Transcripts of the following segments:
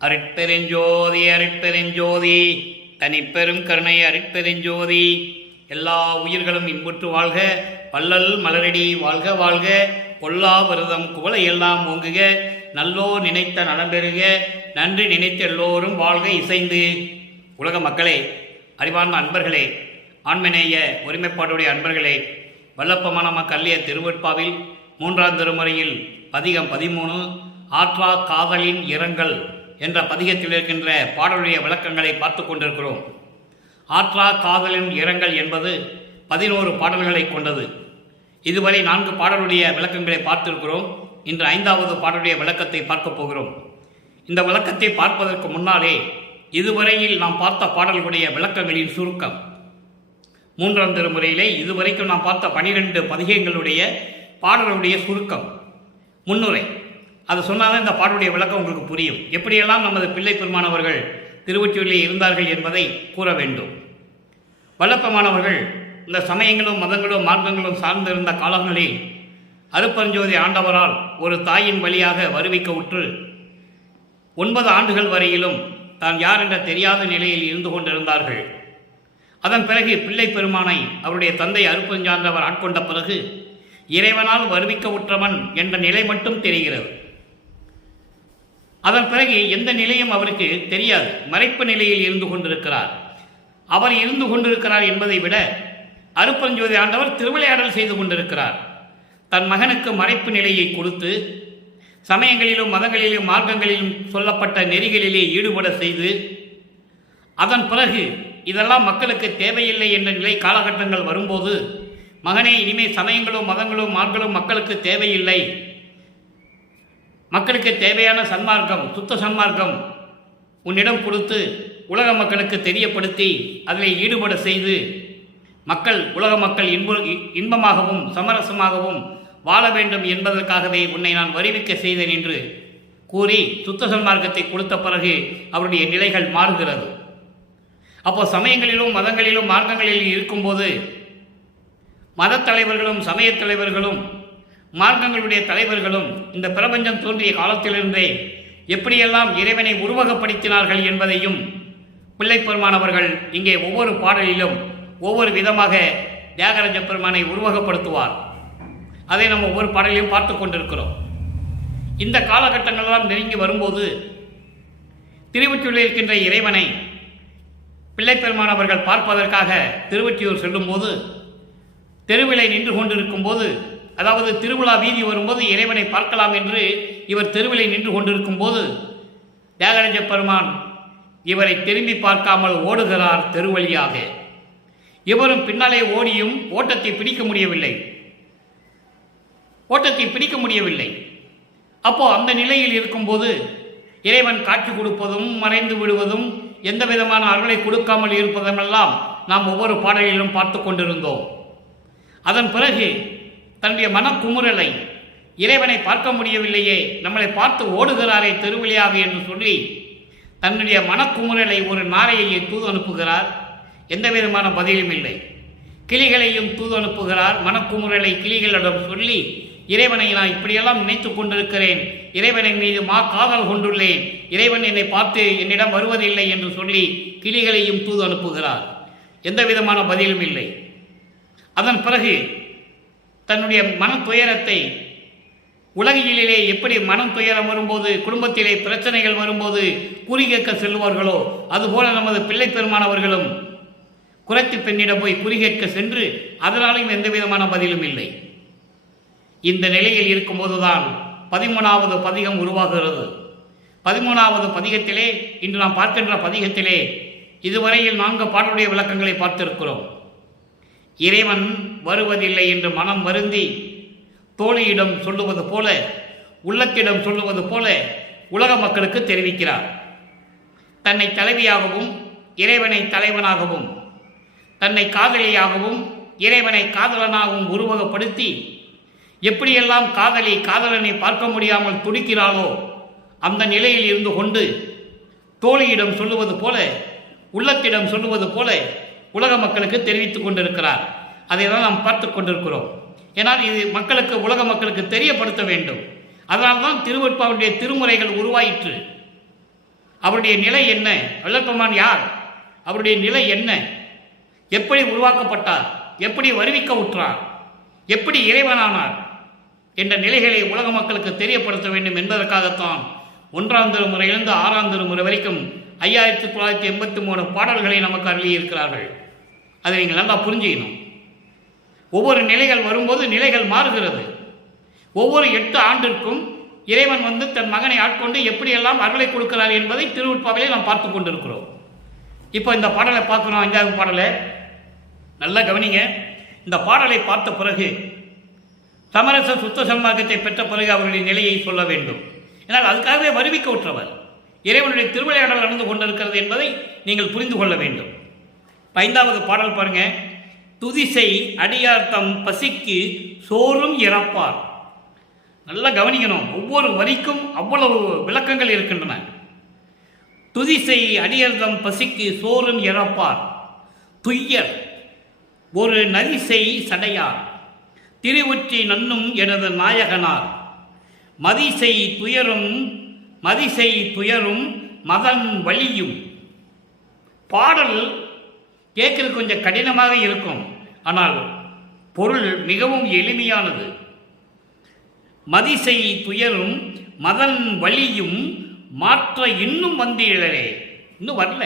அருட்பெருஞ்சோதி அருட்பெருஞ்சோதி தனிப்பெரும் கருணை அருட்பெருஞ்சோதி. எல்லா உயிர்களும் இன்புற்று வாழ்க, பல்லல் மலரடி வாழ்க வாழ்க, கொல்லா விரதம் குவளை எல்லாம் ஓங்குக, நல்லோ நினைத்த நலம்பெறுக, நன்றி நினைத்த எல்லோரும் வாழ்க இசைந்து. உலக மக்களே, அறிவார்ந்த அன்பர்களே, ஆண்மநேய ஒருமைப்பாடுடைய அன்பர்களே, வல்லப்பமான கல்லிய திருவெட்பாவில் 3ஆம் திருமுறையில் பதிகம் 13 ஆற்றா காதலின் இரங்கல் என்ற பதிகத்தில் இருக்கின்ற பாடலுடைய விளக்கங்களை பார்த்து கொண்டிருக்கிறோம். ஆற்றா காதலின் இரங்கல் என்பது 11 பாடல்களை கொண்டது. இதுவரை 4 பாடலுடைய விளக்கங்களை பார்த்திருக்கிறோம். இன்று 5வது பாடலுடைய விளக்கத்தை பார்க்க போகிறோம். இந்த விளக்கத்தை பார்ப்பதற்கு முன்னாலே இதுவரையில் நாம் பார்த்த பாடல்களுடைய விளக்கங்களின் சுருக்கம். 3ஆம் திருமுறையிலே இதுவரைக்கும் நாம் பார்த்த 12 பதிகங்களுடைய பாடலுடைய சுருக்கம், முன்னுரை. அது சொன்னால்தான் இந்த பாடலுடைய விளக்கம் உங்களுக்கு புரியும். எப்படியெல்லாம் நமது பிள்ளை பெருமானவர்கள் திருவொற்றியூரிலே இருந்தார்கள் என்பதை கூற வேண்டும். வல்லப்பமானவர்கள் இந்த சமயங்களும் மதங்களும் மார்க்கங்களும் சார்ந்திருந்த காலங்களில் அருட்பெருஞ்சோதி ஆண்டவரால் ஒரு தாயின் வழியாக வருவிக்க உற்று 9 ஆண்டுகள் வரையிலும் தான் யார் என்ற தெரியாத நிலையில் இருந்து கொண்டிருந்தார்கள். அதன் பிறகு பிள்ளை பெருமானை அவருடைய தந்தை அருட்பெருஞ்சாண்டவர் ஆட்கொண்ட பிறகு இறைவனால் வருவிக்க உற்றவன் என்ற நிலை மட்டும் தெரிகிறது. அதன் பிறகு எந்த நிலையும் அவருக்கு தெரியாது. மறைப்பு நிலையில் இருந்து கொண்டிருக்கிறார். அவர் இருந்து கொண்டிருக்கிறார் என்பதை விட அருட்பெருஞ்சோதி ஆண்டவர் திருவிளையாடல் செய்து கொண்டிருக்கிறார். தன் மகனுக்கு மறைப்பு நிலையை கொடுத்து சமயங்களிலும் மதங்களிலும் மார்க்கங்களிலும் சொல்லப்பட்ட நெறிகளிலே ஈடுபட செய்து, அதன் பிறகு இதெல்லாம் மக்களுக்கு தேவையில்லை என்ற நிலை காலகட்டங்கள் வரும்போது, மகனே, இனிமேல் சமயங்களும் மதங்களும் மார்க்கங்களும் மக்களுக்கு தேவையில்லை, மக்களுக்கு தேவையான சன்மார்க்கம், சுத்த சன்மார்க்கம் உன்னிடம் கொடுத்து உலக மக்களுக்கு தெரியப்படுத்தி அதில் ஈடுபட செய்து மக்கள், உலக மக்கள் இன்பமாகவும் சமரசமாகவும் வாழ வேண்டும் என்பதற்காகவே உன்னை நான் வருவிக்க செய்தேன் என்று கூறி சுத்த சன்மார்க்கத்தை கொடுத்த பிறகு அவருடைய நிலைகள் மாறுகிறது. அப்போ சமயங்களிலும் மதங்களிலும் மார்க்கங்களிலும் இருக்கும்போது மத தலைவர்களும் சமய தலைவர்களும் மார்க்கங்களுடைய தலைவர்களும் இந்த பிரபஞ்சம் தோன்றிய காலத்திலிருந்தே எப்படியெல்லாம் இறைவனை உருவகப்படுத்தினார்கள் என்பதையும் பிள்ளை பெருமானவர்கள் இங்கே ஒவ்வொரு பாடலிலும் ஒவ்வொரு விதமாக தியாகராஜ பெருமானை உருவகப்படுத்துவார். அதை நம்ம ஒவ்வொரு பாடலையும் பார்த்து கொண்டிருக்கிறோம். இந்த காலகட்டங்களெல்லாம் நெருங்கி வரும்போது திருவொற்றியூரில் இருக்கின்ற இறைவனை பிள்ளை பெருமானவர்கள் பார்ப்பதற்காக திருவொற்றியூர் செல்லும்போது தெருவிலை நின்று கொண்டிருக்கும் போது, அதாவது திருவிழா வீதி வரும்போது இறைவனை பார்க்கலாம் என்று இவர் தெருவிலை நின்று கொண்டிருக்கும் போது தியாகராஜ பெருமான் இவரை திரும்பி பார்க்காமல் ஓடுகிறார் தெருவழியாக. இவரும் பின்னாலே ஓடியும் ஓட்டத்தை பிடிக்க முடியவில்லை. அப்போ அந்த நிலையில் இருக்கும்போது இறைவன் காட்சி கொடுப்பதும் மறைந்து விடுவதும் எந்த விதமான அருளை கொடுக்காமல் இருப்பதுமெல்லாம் நாம் ஒவ்வொரு பாடலிலும் பார்த்து கொண்டிருந்தோம். அதன் பிறகு தன்னுடைய மனக்குமுறலை, இறைவனை பார்க்க முடியவில்லையே, நம்மளை பார்த்து ஓடுகிறாரே தெருவழியாக என்று சொல்லி தன்னுடைய மனக்குமுறலை ஒரு நாரையை தூது அனுப்புகிறார். எந்த விதமான பதிலும் இல்லை. கிளிகளையும் தூது அனுப்புகிறார். மனக்குமுறலை கிளிகளிடம் சொல்லி, இறைவனை நான் இப்படியெல்லாம் நினைத்து கொண்டிருக்கிறேன், இறைவனை மீது காதல் கொண்டுள்ளேன், இறைவன் என்னை பார்த்து என்னிடம் வருவதில்லை என்று சொல்லி கிளிகளையும் தூது அனுப்புகிறார். எந்த விதமான பதிலும் இல்லை. அதன் பிறகு தன்னுடைய மன துயரத்தை, உலகிலே எப்படி மனம் துயரம் வரும்போது, குடும்பத்திலே பிரச்சனைகள் வரும்போது குறி கேட்க செல்வார்களோ அதுபோல நமது பிள்ளை பெருமானவர்களும் குறைத்து பெண்ணிடம் போய் குறி கேட்க சென்று அதனாலும் எந்த விதமான பதிலும் இல்லை. இந்த நிலையில் இருக்கும்போதுதான் 13வது பதிகம் உருவாகிறது. 13வது பதிகத்திலே, இன்று நாம் பார்க்கின்ற பதிகத்திலே இதுவரையில் 4 பாடலுடைய விளக்கங்களை பார்த்திருக்கிறோம். இறைவன் வருவதில்லை என்று மனம் வருந்தி தோழியிடம் சொல்லுவது போல, உள்ளத்திடம் சொல்லுவது போல உலக மக்களுக்கு தெரிவிக்கிறார். தன்னை தலைவியாகவும் இறைவனை தலைவனாகவும், தன்னை காதலியாகவும் இறைவனை காதலனாகவும் உருவகப்படுத்தி எப்படியெல்லாம் காதலனை பார்க்க முடியாமல் துடிக்கிறாளோ அந்த நிலையில் இருந்து கொண்டு தோழியிடம் சொல்லுவது போல, உள்ளத்திடம் சொல்லுவது போல உலக மக்களுக்கு தெரிவித்துக் கொண்டிருக்கிறார். அதை தான் நாம் பார்த்து கொண்டிருக்கிறோம். ஏனால் இது மக்களுக்கு, உலக மக்களுக்கு தெரியப்படுத்த வேண்டும். அதனால்தான் திருவெட்பாவுடைய திருமுறைகள் உருவாயிற்று. அவருடைய நிலை என்ன? வள்ளற்பெருமான் யார்? அவருடைய நிலை என்ன? எப்படி உருவாக்கப்பட்டார்? எப்படி வருவிக்க உற்றார்? எப்படி இறைவனானார் என்ற நிலைகளை உலக மக்களுக்கு தெரியப்படுத்த வேண்டும் என்பதற்காகத்தான் 1ஆம் திருமுறையிலிருந்து 6ஆம் திருமுறை வரைக்கும் 5983 பாடல்களை நமக்கு அருளியிருக்கிறார்கள். அதை நீங்கள் நல்லா புரிஞ்சுக்கணும். ஒவ்வொரு நிலைகள் வரும்போது நிலைகள் மாறுகிறது. ஒவ்வொரு 8 ஆண்டிற்கும் இறைவன் தன் மகனை ஆட்கொண்டு எப்படியெல்லாம் அருளை கொடுக்கிறார் என்பதை திருவுட்பாவிலே நாம் பார்த்து கொண்டிருக்கிறோம். இப்போ இந்த பாடலை பார்க்குறோம். 5ஆவது பாடலை நல்லா கவனிங்க. இந்த பாடலை பார்த்த பிறகு சமரச சுத்த சன்மார்க்கத்தை பெற்ற பிறகு அவருடைய நிலையை சொல்ல வேண்டும். ஏன்னால் அதுக்காகவே வருவிக்க உற்றவர். இறைவனுடைய திருவிளையாடல் நடந்து கொண்டிருக்கிறது என்பதை நீங்கள் புரிந்து கொள்ள வேண்டும். 5வது பாடல் பாருங்க. துதிசை அடியார் தம் பசிக்கு சோறும் இறப்பார். நல்லா கவனிக்கணும். ஒவ்வொரு வரிக்கும் அவ்வளவு விளக்கங்கள் இருக்கின்றன. துதிசை அடியார் தம் பசிக்கு சோறும் இறப்பார். துய்யர் ஒரு நதிசை சடையார் திருவுற்றி நன்னும் எனது நாயகனார். மதிசை துயரும் மதன் வலியும். பாடல் கேட்கிறது கொஞ்சம் கடினமாக இருக்கும், ஆனால் பொருள் மிகவும் எளிமையானது. மதிசை துயரும் மதன் வலியும் மாற்ற இன்னும் வந்தீழலே. இன்னும் வரல.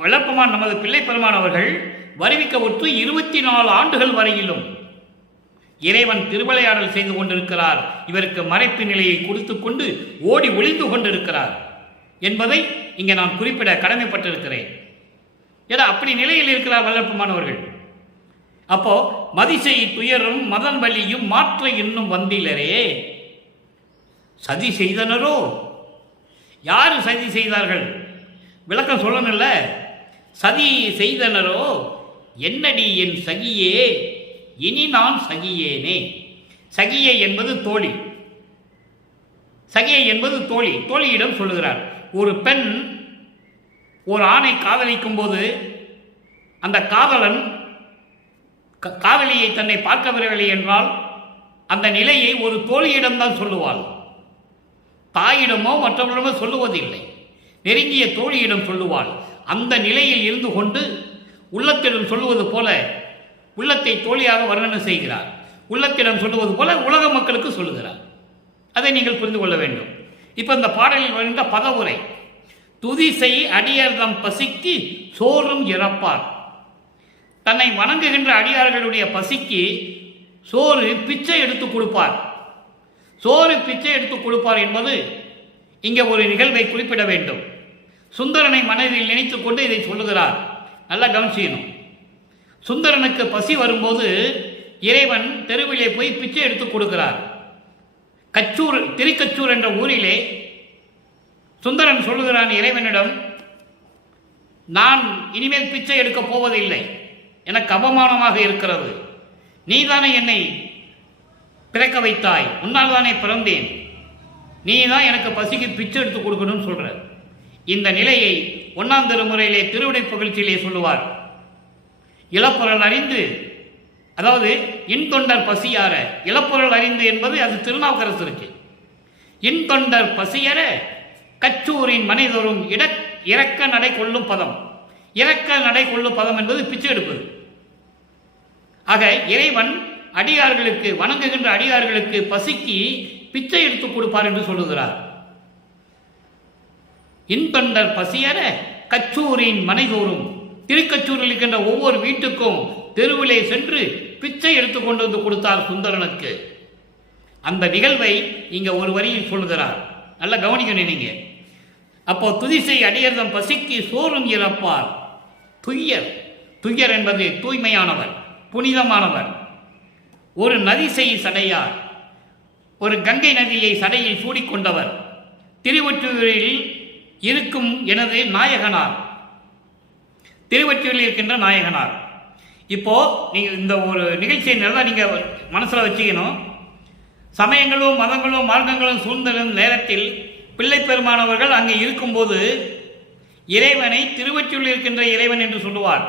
வள்ளற்பெருமான் நமது பிள்ளை பெருமான் அவர்கள் வருவிக்க ஒற்று 24 ஆண்டுகள் வரையிலும் இறைவன் திருவிளையாடல் செய்து கொண்டிருக்கிறார். இவருக்கு மறைப்பு நிலையை கொடுத்து கொண்டு ஓடி ஒளிந்து கொண்டிருக்கிறார் என்பதை இங்கே நான் குறிப்பிட கடமைப்பட்டிருக்கிறேன். ஏன்னா அப்படி நிலையில் இருக்கிறார் வள்ளற்பெருமான் அவர்கள். அப்போ மதிசை துயரும் மதன் வலியும் மாற்ற இன்னும் வந்திலரே. சதி செய்தனரோ? யாரு சதி செய்தார்கள்? விளக்கம் சொல்லணும்ல. சதி செய்தனரோ என்னடி என் சகியே, இனி நான் சகியேனே. சகியை என்பது தோழி. சகியை என்பது தோழி. தோழியிடம் சொல்லுகிறார். ஒரு பெண் ஒரு ஆணை காதலிக்கும் போது அந்த காதலன் காதலியை தன்னை பார்க்க வரவில்லை என்றால் அந்த நிலையை ஒரு தோழியிடம்தான் சொல்லுவாள். தாயிடமோ மற்றவரிடமோ சொல்லுவதில்லை. நெருங்கிய தோழியிடம் சொல்லுவாள். அந்த நிலையில் இருந்து கொண்டு உள்ளத்திடம் சொல்லுவது போல உள்ளத்தை தோழியாக வர்ணனை செய்கிறார். உள்ளத்திடம் சொல்லுவது போல உலக மக்களுக்கு சொல்லுகிறார். அதை நீங்கள் புரிந்து கொள்ள வேண்டும். இப்போ இந்த பாடலில் வருகின்ற பதவுரை. துதிசை அடியார்தம் பசிக்கு சோறும் இறப்பார். தன்னை வணங்குகின்ற அடியார்களுடைய பசிக்கு சோறு பிச்சை எடுத்து கொடுப்பார். சோறு பிச்சை எடுத்து கொடுப்பார் என்பது இங்கே ஒரு நிகழ்வை குறிப்பிட வேண்டும். சுந்தரனை மனதில் நினைத்து கொண்டு இதை சொல்லுகிறார். நல்லா கவனிச்சணும். சுந்தரனுக்கு பசி வரும்போது இறைவன் தெருவிலே போய் பிச்சை எடுத்து கொடுக்கிறார். திருக்கச்சூர் என்ற ஊரிலே சுந்தரன் சொல்லுகிறான் இறைவனிடம், நான் இனிமேல் பிச்சை எடுக்கப் போவதில்லை, எனக்கு அவமானமாக இருக்கிறது. நீதானே என்னை பிறக்க வைத்தாய், உன்னால் தானே பிறந்தேன், நீ தான் எனக்கு பசிக்கு பிச்சை எடுத்து கொடுக்கணும்னு சொல்ற. இந்த நிலையை 1ஆம் திருமுறையிலே திருவிடை புகழ்ச்சியிலே சொல்லுவார். இளப்பொருள் அறிந்து, அதாவது இன்தொண்டர் பசியார. இளப்பொருள் அறிந்து என்பது அது திருநாவுக்கரசருக்கு. இன்தொண்டர் பசியற கச்சூரின் மனைதோறும் இறக்க நடை கொள்ளும் பதம். இறக்க நடை கொள்ளும் பதம் என்பது பிச்சை எடுப்பது. ஆக இறைவன் அடியார்களுக்கு, வணங்குகின்ற அடியார்களுக்கு பசிக்கு பிச்சை எடுத்து கொடுப்பார் என்று சொல்லுகிறார். இன்தொண்டர் பசியற கச்சூரின் மனைதோறும். திருக்கச்சூரில் இருக்கின்ற ஒவ்வொரு வீட்டுக்கும் தெருவிலே சென்று பிச்சை எடுத்து கொண்டு வந்து கொடுத்தார் சுந்தரனுக்கு. அந்த நிகழ்வை இங்க ஒரு வரியில் சொல்லுகிறார். நல்லா கவனிக்கணும் நீங்க. அப்போ துதிசை அடியர்தம் பசிக்கு சோறும் இறப்பார். துய்யர். துய்யர் என்பது தூய்மையானவர், புனிதமானவர். ஒரு நதிசை சடையார். ஒரு கங்கை நதியை சடையில் சூடிக்கொண்டவர். திருவொற்றியூரில் இருக்கும் எனது நாயகனார். திருவொற்றியூரில் இருக்கின்ற நாயகனார். இப்போ நீங்க இந்த ஒரு நிகழ்ச்சியை நல்லா நீங்க மனசுல வச்சுக்கணும். சமயங்களும் மதங்களும் மார்க்கங்களும் சூழ்ந்த நேரத்தில் பிள்ளை பெருமானவர்கள் அங்கே இருக்கும்போது இறைவனை திருவொற்றியூரில் இருக்கின்ற இறைவன் என்று சொல்லுவார்.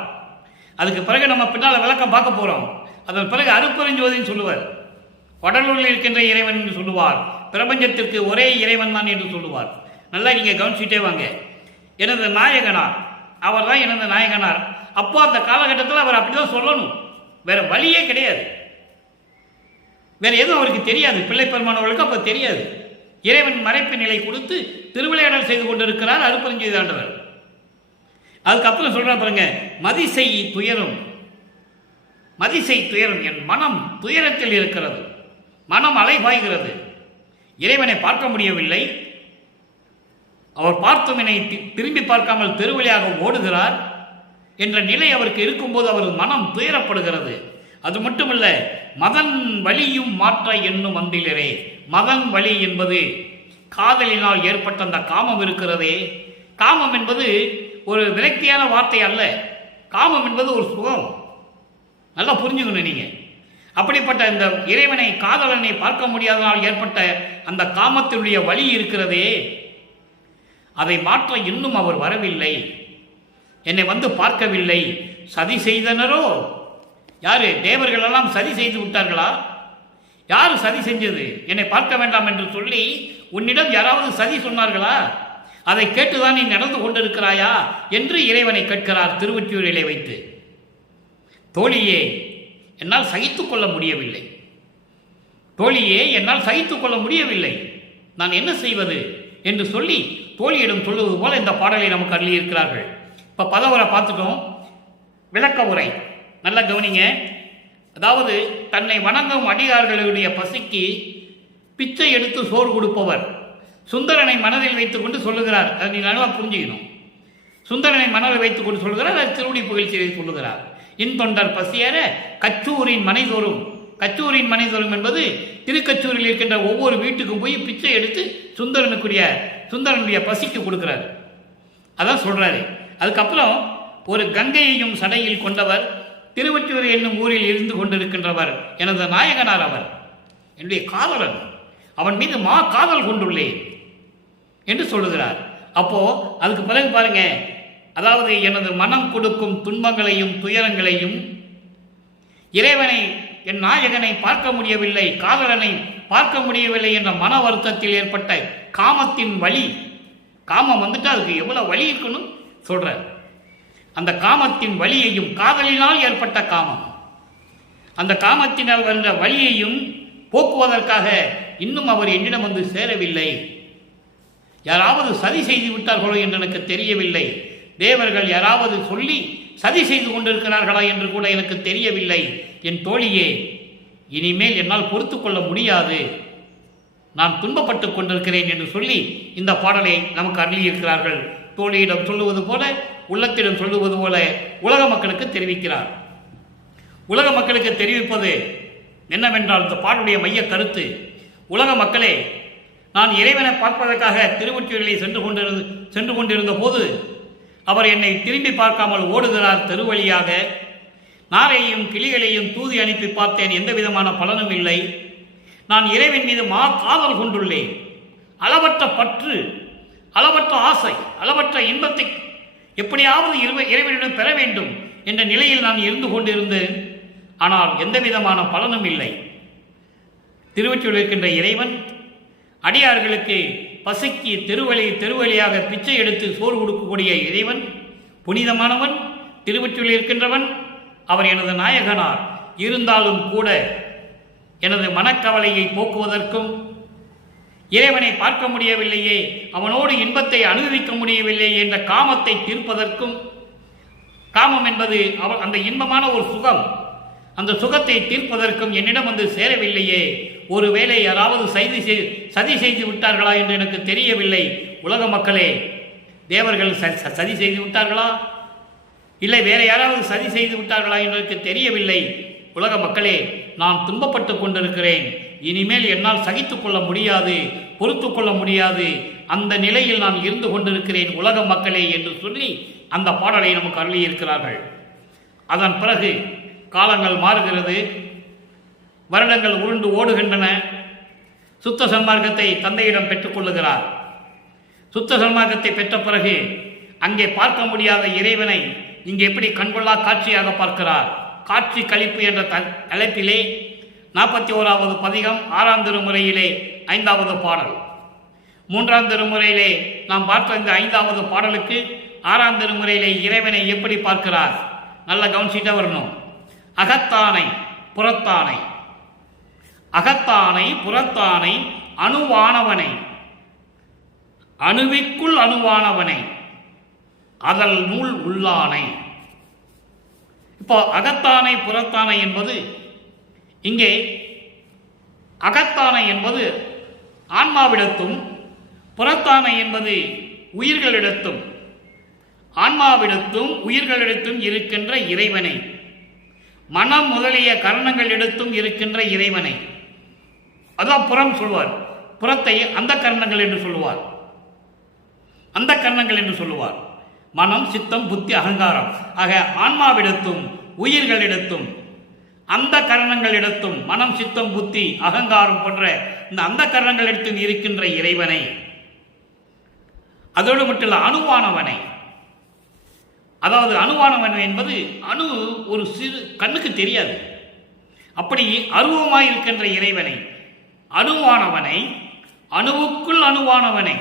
அதுக்கு பிறகு நம்ம பின்னால் விளக்கம் பார்க்க போறோம். அதன் பிறகு அருட்பெருஞ்சோதின்னு சொல்லுவார். வடலூரில் இருக்கின்ற இறைவன் என்று சொல்லுவார். பிரபஞ்சத்திற்கு ஒரே இறைவன் தான் என்று சொல்லுவார். நல்லா நீங்கள் கவனிச்சுட்டே வாங்க. எனது நாயகனார், அவர் தான் எனது நாயகனார். அப்போ அந்த காலகட்டத்தில் அவர் அப்படி தான் சொல்லணும், வேற வழியே கிடையாது. வேற எதுவும் அவருக்கு தெரியாது, பிள்ளை பெருமானவர்களுக்கு அப்போ தெரியாது. இறைவன் மறைப்பு நிலை கொடுத்து திருவிளையாடல் செய்து கொண்டிருக்கிறார் அருட்பெருஞ்சோதியாண்டவர். அதுக்கப்புறம் சொல்ற பாருங்க, மதிசை துயரும், மதிசை துயரும், என் மனம் துயரத்தில் இருக்கிறது, மனம் அலைபாய்கிறது, இறைவனை பார்க்க முடியவில்லை. அவர் பார்த்தும் என்னை திரும்பி பார்க்காமல் தெருவழியாக ஓடுகிறார் என்ற நிலை அவருக்கு இருக்கும்போது அவர் மனம் துயரப்படுகிறது. அது மட்டுமல்ல, மதன் வலியும் மாற்ற என்னும் வந்திலரே. மதன் வலி என்பது காதலினால் ஏற்பட்ட அந்த காமம் இருக்கிறதே. காமம் என்பது ஒரு விரக்தியான வார்த்தை அல்ல, காமம் என்பது ஒரு சுகம். நல்லா புரிஞ்சுக்கணும் நீங்க. அப்படிப்பட்ட இந்த இறைவனை, காதலனை பார்க்க முடியாதனால் ஏற்பட்ட அந்த காமத்தினுடைய வலி இருக்கிறதே, அதை மாற்ற இன்னும் அவர் வரவில்லை, என்னை வந்து பார்க்கவில்லை. சதி செய்தனரோ? யாரு? தேவர்கள் எல்லாம் சதி செய்து விட்டார்களா? யாரு சதி செஞ்சது? என்னை பார்க்க வேண்டாம் என்று சொல்லி உன்னிடம் யாராவது சதி சொன்னார்களா? அதை கேட்டுதான் நீ நடந்து கொண்டிருக்கிறாயா என்று இறைவனை கேட்கிறார் திருவொற்றியூரிலே வைத்து. தோழியே, என்னால் சகித்துக் கொள்ள முடியவில்லை, தோழியே, என்னால் சகித்துக் கொள்ள முடியவில்லை, நான் என்ன செய்வது என்று சொல்லி தோழியிடம் சொல்லுவது போல இந்த பாடலை நமக்கு அருளியிருக்கிறார்கள். இப்போ பதவரை பார்த்துட்டோம். விளக்க உரை நல்லா கவனிங்க. அதாவது தன்னை வணங்கும் அடியார்களுடைய பசிக்கு பிச்சை எடுத்து சோறு கொடுப்பவர் சுந்தரனை மனதில் வைத்துக்கொண்டு சொல்லுகிறார். அதை நீ நல்லா புரிஞ்சுக்கணும். சுந்தரனை மனதில் வைத்துக் கொண்டு சொல்லுகிறார், அது திருவடி புகழ்ச்சியை சொல்லுகிறார். இன்தொண்டர் பசியற கச்சூரின் மனைதோறும். கச்சூரின் மனைதோறும் என்பது திருக்கச்சூரில் இருக்கின்ற ஒவ்வொரு வீட்டுக்கும் போய் பிச்சை எடுத்து சுந்தரனுடைய பசிக்கு கொடுக்கிறார். அதான் சொல்றாரு. அதுக்கப்புறம் ஒரு கங்கையையும் சடையில் கொண்டவர், திருவொற்றியூர் என்னும் ஊரில் இருந்து கொண்டிருக்கின்றவர், எனது நாயகனார், அவர் என்னுடைய காதலன், அவன் மீது காதல் கொண்டுள்ளேன் என்று சொல்லுகிறார். அப்போ அதுக்கு பிறகு பாருங்க, அதாவது எனது மனம் கொடுக்கும் துன்பங்களையும் துயரங்களையும், இறைவனை, என் நாயகனை பார்க்க முடியவில்லை, காதலனை பார்க்க முடியவில்லை என்ற மன வருத்தத்தில் ஏற்பட்ட காமத்தின் வலி. காமம் வந்துட்டு அதுக்கு எவ்வளவு வலி இருக்கணும் சொல்ற. அந்த காமத்தின் வலியையும், காதலினால் ஏற்பட்ட காமம், அந்த காமத்தினால் வந்த வலியையும் போக்குவதற்காக இன்னும் அவர் என்னிடம் வந்து சேரவில்லை. யாராவது சதி செய்து விட்டார்களோ என்று எனக்கு தெரியவில்லை. தேவர்கள் யாராவது சொல்லி சதி செய்து கொண்டிருக்கிறார்களா என்று கூட எனக்கு தெரியவில்லை. என் தோழியே, இனிமேல் என்னால் பொறுத்து கொள்ள முடியாது, நான் துன்பப்பட்டுக் கொண்டிருக்கிறேன் என்று சொல்லி இந்த பாடலை நமக்கு அருளியிருக்கிறார்கள். தோழியிடம் சொல்லுவது போல, உள்ளத்திடம் சொல்லுவது போல உலக மக்களுக்கு தெரிவிக்கிறார். உலக மக்களுக்கு தெரிவிப்பது என்னவென்றால், இந்த பாடலுடைய மைய கருத்து, உலக மக்களே, நான் இறைவனை பார்ப்பதற்காக திருவொற்றியூரிலே சென்று கொண்டிருந்த போது அவர் என்னை திரும்பி பார்க்காமல் ஓடுகிறார் தெருவழியாக. நாரையும் கிளிகளையும் தூதி அனுப்பி பார்த்தேன், எந்த விதமான பலனும் இல்லை. நான் இறைவன் மீது காதல் கொண்டுள்ளேன். அளவற்ற பற்று, அளவற்ற ஆசை, அளவற்ற இன்பத்தை எப்படியாவது இறைவனிடம் பெற வேண்டும் என்ற நிலையில் நான் இருந்து கொண்டிருந்தேன். ஆனால் எந்த விதமான பலனும் இல்லை. திருவொற்றியூரில் இருக்கின்ற இறைவன் அடியார்களுக்கு பசிக்கு தெருவழியாக பிச்சை எடுத்து சோறு கொடுக்கக்கூடிய இறைவன், புனிதமானவன், திருவொற்றியூரில் இருக்கின்றவன், அவர் எனது நாயகனார். இருந்தாலும் கூட எனது மனக்கவலையை போக்குவதற்கும், இறைவனை பார்க்க முடியவில்லையே, அவனோடு இன்பத்தை அனுபவிக்க முடியவில்லை என்ற காமத்தை தீர்ப்பதற்கும், காமம் என்பது அந்த இன்பமான ஒரு சுகம், அந்த சுகத்தை தீர்ப்பதற்கும் என்னிடம் வந்து சேரவில்லையே. ஒருவேளை யாராவது சதி செய்து விட்டார்களா என்று எனக்கு தெரியவில்லை. உலக மக்களே, தேவர்கள் சதி செய்து விட்டார்களா, இல்லை வேற யாராவது சதி செய்து விட்டார்களா என்று எனக்கு தெரியவில்லை. உலக மக்களே, நான் துன்பப்பட்டு கொண்டிருக்கிறேன். இனிமேல் என்னால் சகித்துக் கொள்ள முடியாது, பொறுத்து கொள்ள முடியாது, அந்த நிலையில் நான் இருந்து கொண்டிருக்கிறேன் உலக மக்களே என்று சொல்லி அந்த பாடலை நமக்கு அருளியிருக்கிறார்கள். அதன் பிறகு காலங்கள் மாறுகிறது, வருடங்கள் உருண்டு ஓடுகின்றன. சுத்த சன்மார்க்கத்தை தந்தையிடம் பெற்றுக்கொள்ளுகிறார். சுத்த சன்மார்க்கத்தை பெற்ற பிறகு அங்கே பார்க்க முடியாத இறைவனை இங்கே எப்படி கண்கொள்ளா காட்சியாக பார்க்கிறார். காட்சி கழிப்பு என்ற தலைப்பிலே 41வது பதிகம் 6ஆம் திருமுறையிலே 5வது பாடல். மூன்றாம் திருமுறையிலே நாம் பார்த்த இந்த 5வது பாடலுக்கு 6ஆம் திருமுறையிலே இறைவனை எப்படி பார்க்கிறார் நல்லா கவனிச்சுட்டே வரணும். அகத்தானை புறத்தானை, அகத்தானை புறத்தானை, அணுவானவனை, அணுவிற்குள் அணுவானவனை, அதல் நூல் உள்ளானை. இப்போ அகத்தானை புறத்தானை என்பது இங்கே அகத்தானை என்பது ஆன்மாவிடத்தும், புறத்தானை என்பது உயிர்களிடத்தும், ஆன்மாவிடத்தும் உயிர்களிடத்தும் இருக்கின்ற இறைவனை, மனம் முதலிய கரணங்களிடத்தும் இருக்கின்ற இறைவனை, அதான் புறம் சொல்வார். புறத்தை அந்த கரணங்கள் என்று சொல்லுவார், அந்த கரணங்கள் என்று சொல்லுவார். மனம், சித்தம், புத்தி, அகங்காரம் ஆக ஆன்மாவிடத்தும் உயிர்களிடத்தும் அந்த கரணங்களிடத்தும் மனம், சித்தம், புத்தி, அகங்காரம் போன்ற இந்த அந்த கரணங்களிடத்தும் இருக்கின்ற இறைவனை, அதோடு மட்டும் இல்ல அணுவானவனை. அதாவது அணுவானவன் என்பது அணு ஒரு சிறு கண்ணுக்கு தெரியாது, அப்படி அருவமாய் இருக்கின்ற இறைவனை, அணுவானவனை, அணுவுக்குள் அணுவானவனை.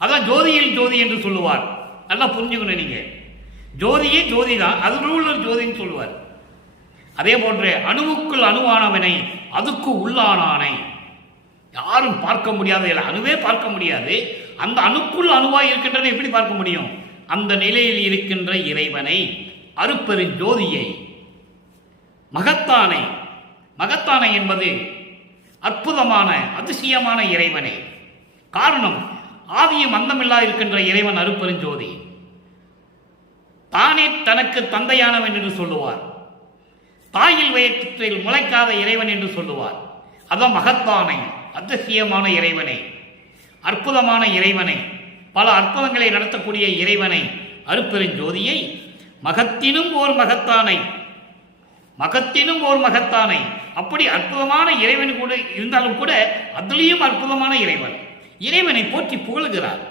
அதான் ஜோதியில் ஜோதி என்று சொல்லுவார். நல்லா புரிஞ்சுக்கணும் நீங்க. ஜோதியே ஜோதி தான், அது உள்ள ஜோதின்னு சொல்லுவார். அதே போன்று அணுவுக்குள் அணுவானவனை, அதுக்கு உள்ளானானை. யாரும் பார்க்க முடியாத, அணுவே பார்க்க முடியாது, அந்த அணுக்குள் அணுவாய் இருக்கின்றதை எப்படி பார்க்க முடியும்? அந்த நிலையில் இருக்கின்ற இறைவனை, அருட்பெரும் ஜோதியை, மகத்தானை. மகத்தானை என்பது அற்புதமான அதிசயமான இறைவனை. காரணம், ஆதியும் அந்தமில்லா இருக்கின்ற இறைவன் அருட்பெருஞ்சோதி. தானே தனக்கு தந்தையானவன் என்று சொல்லுவார். தாயில் வயிற்றில் முளைக்காத இறைவன் என்று சொல்லுவார். அதான் மகத்தானை, அதிசயமான இறைவனை, அற்புதமான இறைவனை, பல அற்புதங்களை நடத்தக்கூடிய இறைவனை, அருட்பெருஞ்சோதியை மகத்தினும் ஓர் மகத்தானை, மகத்தினும் ஓர் மகத்தானை. அப்படி அற்புதமான இறைவன் கூட இருந்தாலும் கூட அதுலேயும் அற்புதமான இறைவன், இறைவனை போற்றி புகழ்கிறார்.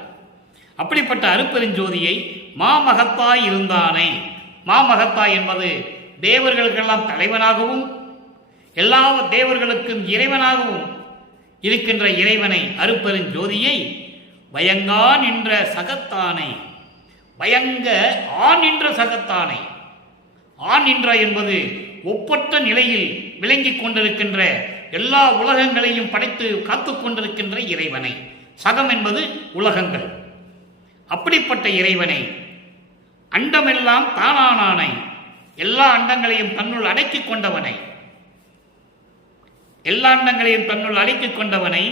அப்படிப்பட்ட அருட்பெருஞ்சோதியை மாமகத்தாய் இருந்தானே. மாமகத்தாய் என்பது தேவர்களுக்கெல்லாம் தலைவனாகவும் எல்லா தேவர்களுக்கும் இறைவனாகவும் இருக்கின்ற இறைவனை, அருட்பெருஞ்சோதியை பயங்கா நின்ற சகத்தானை. பயங்க ஆண் நின்ற சகத்தானை. ஆண் நின்ற என்பது ஒப்பற்ற நிலையில் விளங்கிக் கொண்டிருக்கின்ற, எல்லா உலகங்களையும் படைத்து காத்து கொண்டிருக்கின்ற இறைவனை. சகம் என்பது உலகங்கள். அப்படிப்பட்ட இறைவனை, அண்டமெல்லாம் தானானானை, எல்லா அண்டங்களையும் தன்னுள் அடக்கிக் கொண்டவனை, எல்லா அண்டங்களையும் தன்னுள் அடக்கிக் கொண்டவனை,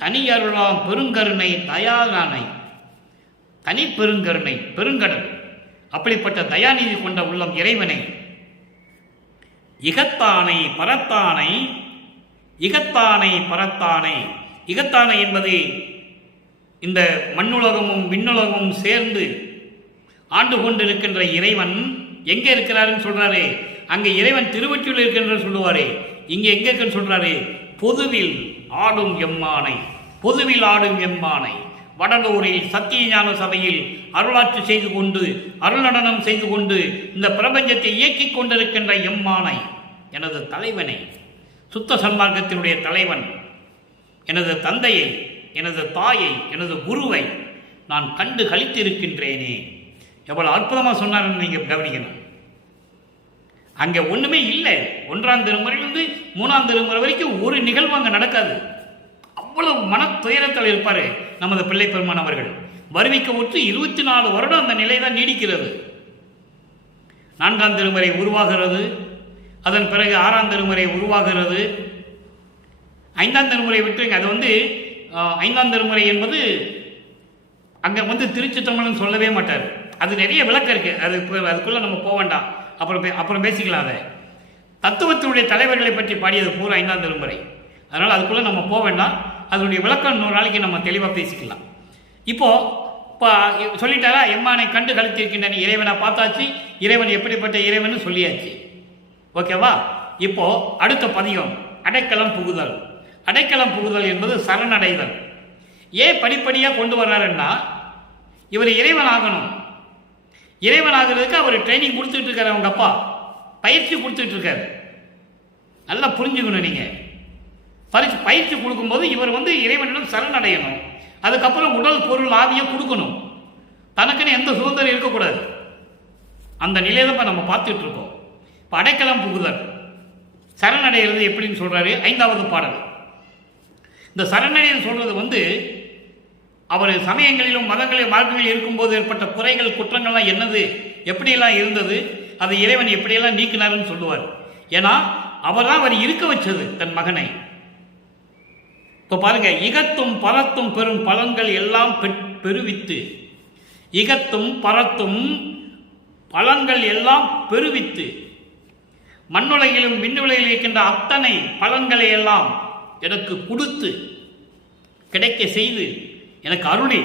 தனி அருளாம் பெருங்கருணை தயானானை. தனி பெருங்கருணை, பெருங்கடல். அப்படிப்பட்ட தயாநிதி கொண்ட உள்ளம் இறைவனை, இகத்தானை பரத்தானை. இகத்தானை பரத்தானை. இகத்தானை என்பது இந்த மண்ணுலகமும் விண்ணுலகமும் சேர்ந்து ஆண்டு கொண்டிருக்கின்ற இறைவன் எங்கே இருக்கிறாருன்னு சொல்றாரு. அங்கே இறைவன் திருவொற்றியூரில் இருக்கின்ற சொல்லுவாரே, இங்கே எங்கே இருக்குன்னு சொல்றாரு? பொதுவில் ஆடும் எம்மானை. பொதுவில் ஆடும் எம்மானை. வடலூரில் சத்தியஞான சபையில் அருளாட்சி செய்து கொண்டு, அருள் நடனம் செய்து கொண்டு இந்த பிரபஞ்சத்தை இயக்கிக் கொண்டிருக்கின்ற எம்மானை, எனது தலைவனை, சுத்த சன்மார்க்கத்தினுடைய தலைவன், எனது தந்தையை, எனது தாயை, எனது குருவை நான் கண்டு கழித்திருக்கின்றேனே. எவ்வளவு அற்புதமாக சொன்னார்ன்னு நீங்கள் கவனிக்கணும். அங்கே ஒன்றுமே இல்லை. 1ஆம் திருமுறையிலிருந்து 3ஆம் திருமுறை வரைக்கும் ஒரு நிகழ்வு அங்கே நடக்காது. அவ்வளவு மன துயரத்தில் இருப்பார் நமது பிள்ளை பெருமான் அவர்கள். வருவிக்க ஒற்று 24 வருடம் அந்த நிலை தான் நீடிக்கிறது. 4ஆம் திருமுறை உருவாகிறது, அதன் பிறகு 6ஆம் திருமுறை உருவாகிறது. 5ஆம் திருமுறை விட்டுருங்க. அது 5ஆம் திருமுறை என்பது அங்கே திருச்சிற்றம்பலம் சொல்லவே மாட்டார். அது நிறைய விளக்கம் இருக்கு. அதுக்குள்ள நம்ம போக வேண்டாம், அப்புறம் பேசிக்கலாம். அதை தத்துவத்தினுடைய தலைவர்களை பற்றி பாடியது பூரா 5ஆம் திருமுறை. அதனால் அதுக்குள்ள நம்ம போக வேண்டாம். அதனுடைய விளக்கம் இன்னொரு நாளைக்கு நம்ம தெளிவாக பேசிக்கலாம். இப்போ சொல்லிட்டாரா, எம்மானை கண்டு கழித்திருக்கின்ற இறைவனை பார்த்தாச்சு, இறைவன் எப்படிப்பட்ட இறைவன் சொல்லியாச்சு. ஓகேவா? இப்போ அடுத்த பதிகம் அடைக்கலம் புகுதல். அடைக்கலம் புகுதல் என்பது சரணடைதல். ஏன் படிப்படியாக கொண்டு வர்றாருன்னா, இவர் இறைவன் ஆகணும். இறைவன் ஆகிறதுக்கு அவர் ட்ரைனிங் கொடுத்துட்டு இருக்காரு, அவங்க அப்பா பயிற்சி கொடுத்துட்டு இருக்காரு. நல்லா புரிஞ்சுக்கணும். நீங்கள் பயிற்சி கொடுக்கும்போது இவர் இறைவனிடம் சரணடையணும். அதுக்கப்புறம் உடல் பொருள் ஆவியை கொடுக்கணும். தனக்குன்னு எந்த சுதந்திரம் இருக்கக்கூடாது. அந்த நிலையை தான் இப்போ நம்ம பார்த்துட்டு இருக்கோம். இப்போ அடைக்கலம் புகுதல், சரணடைகிறது எப்படின்னு சொல்றாரு 5வது பாடல். இந்த சரணடைன்னு சொல்றது அவர் சமயங்களிலும் மதங்களிலும் மார்க்கங்களில் இருக்கும்போது ஏற்பட்ட குறைகள் குற்றங்கள்லாம் என்னது, எப்படியெல்லாம் இருந்தது, அதை இறைவன் எப்படியெல்லாம் நீக்கினாருன்னு சொல்லுவார். ஏன்னா அவர் தான் அவர் இருக்க வச்சது தன் மகனை. இப்போ பாருங்க, இகத்தும் பரத்தும் பெரும் பலன்கள் எல்லாம் பெருவித்து, இகத்தும் பரத்தும் பலன்கள் எல்லாம் பெருவித்து, மண்ணுலகிலும் விண்ணுலகில் இருக்கின்ற அத்தனை பலன்களை எல்லாம் எனக்கு கொடுத்து கிடைக்க செய்து எனக்கு அருளி.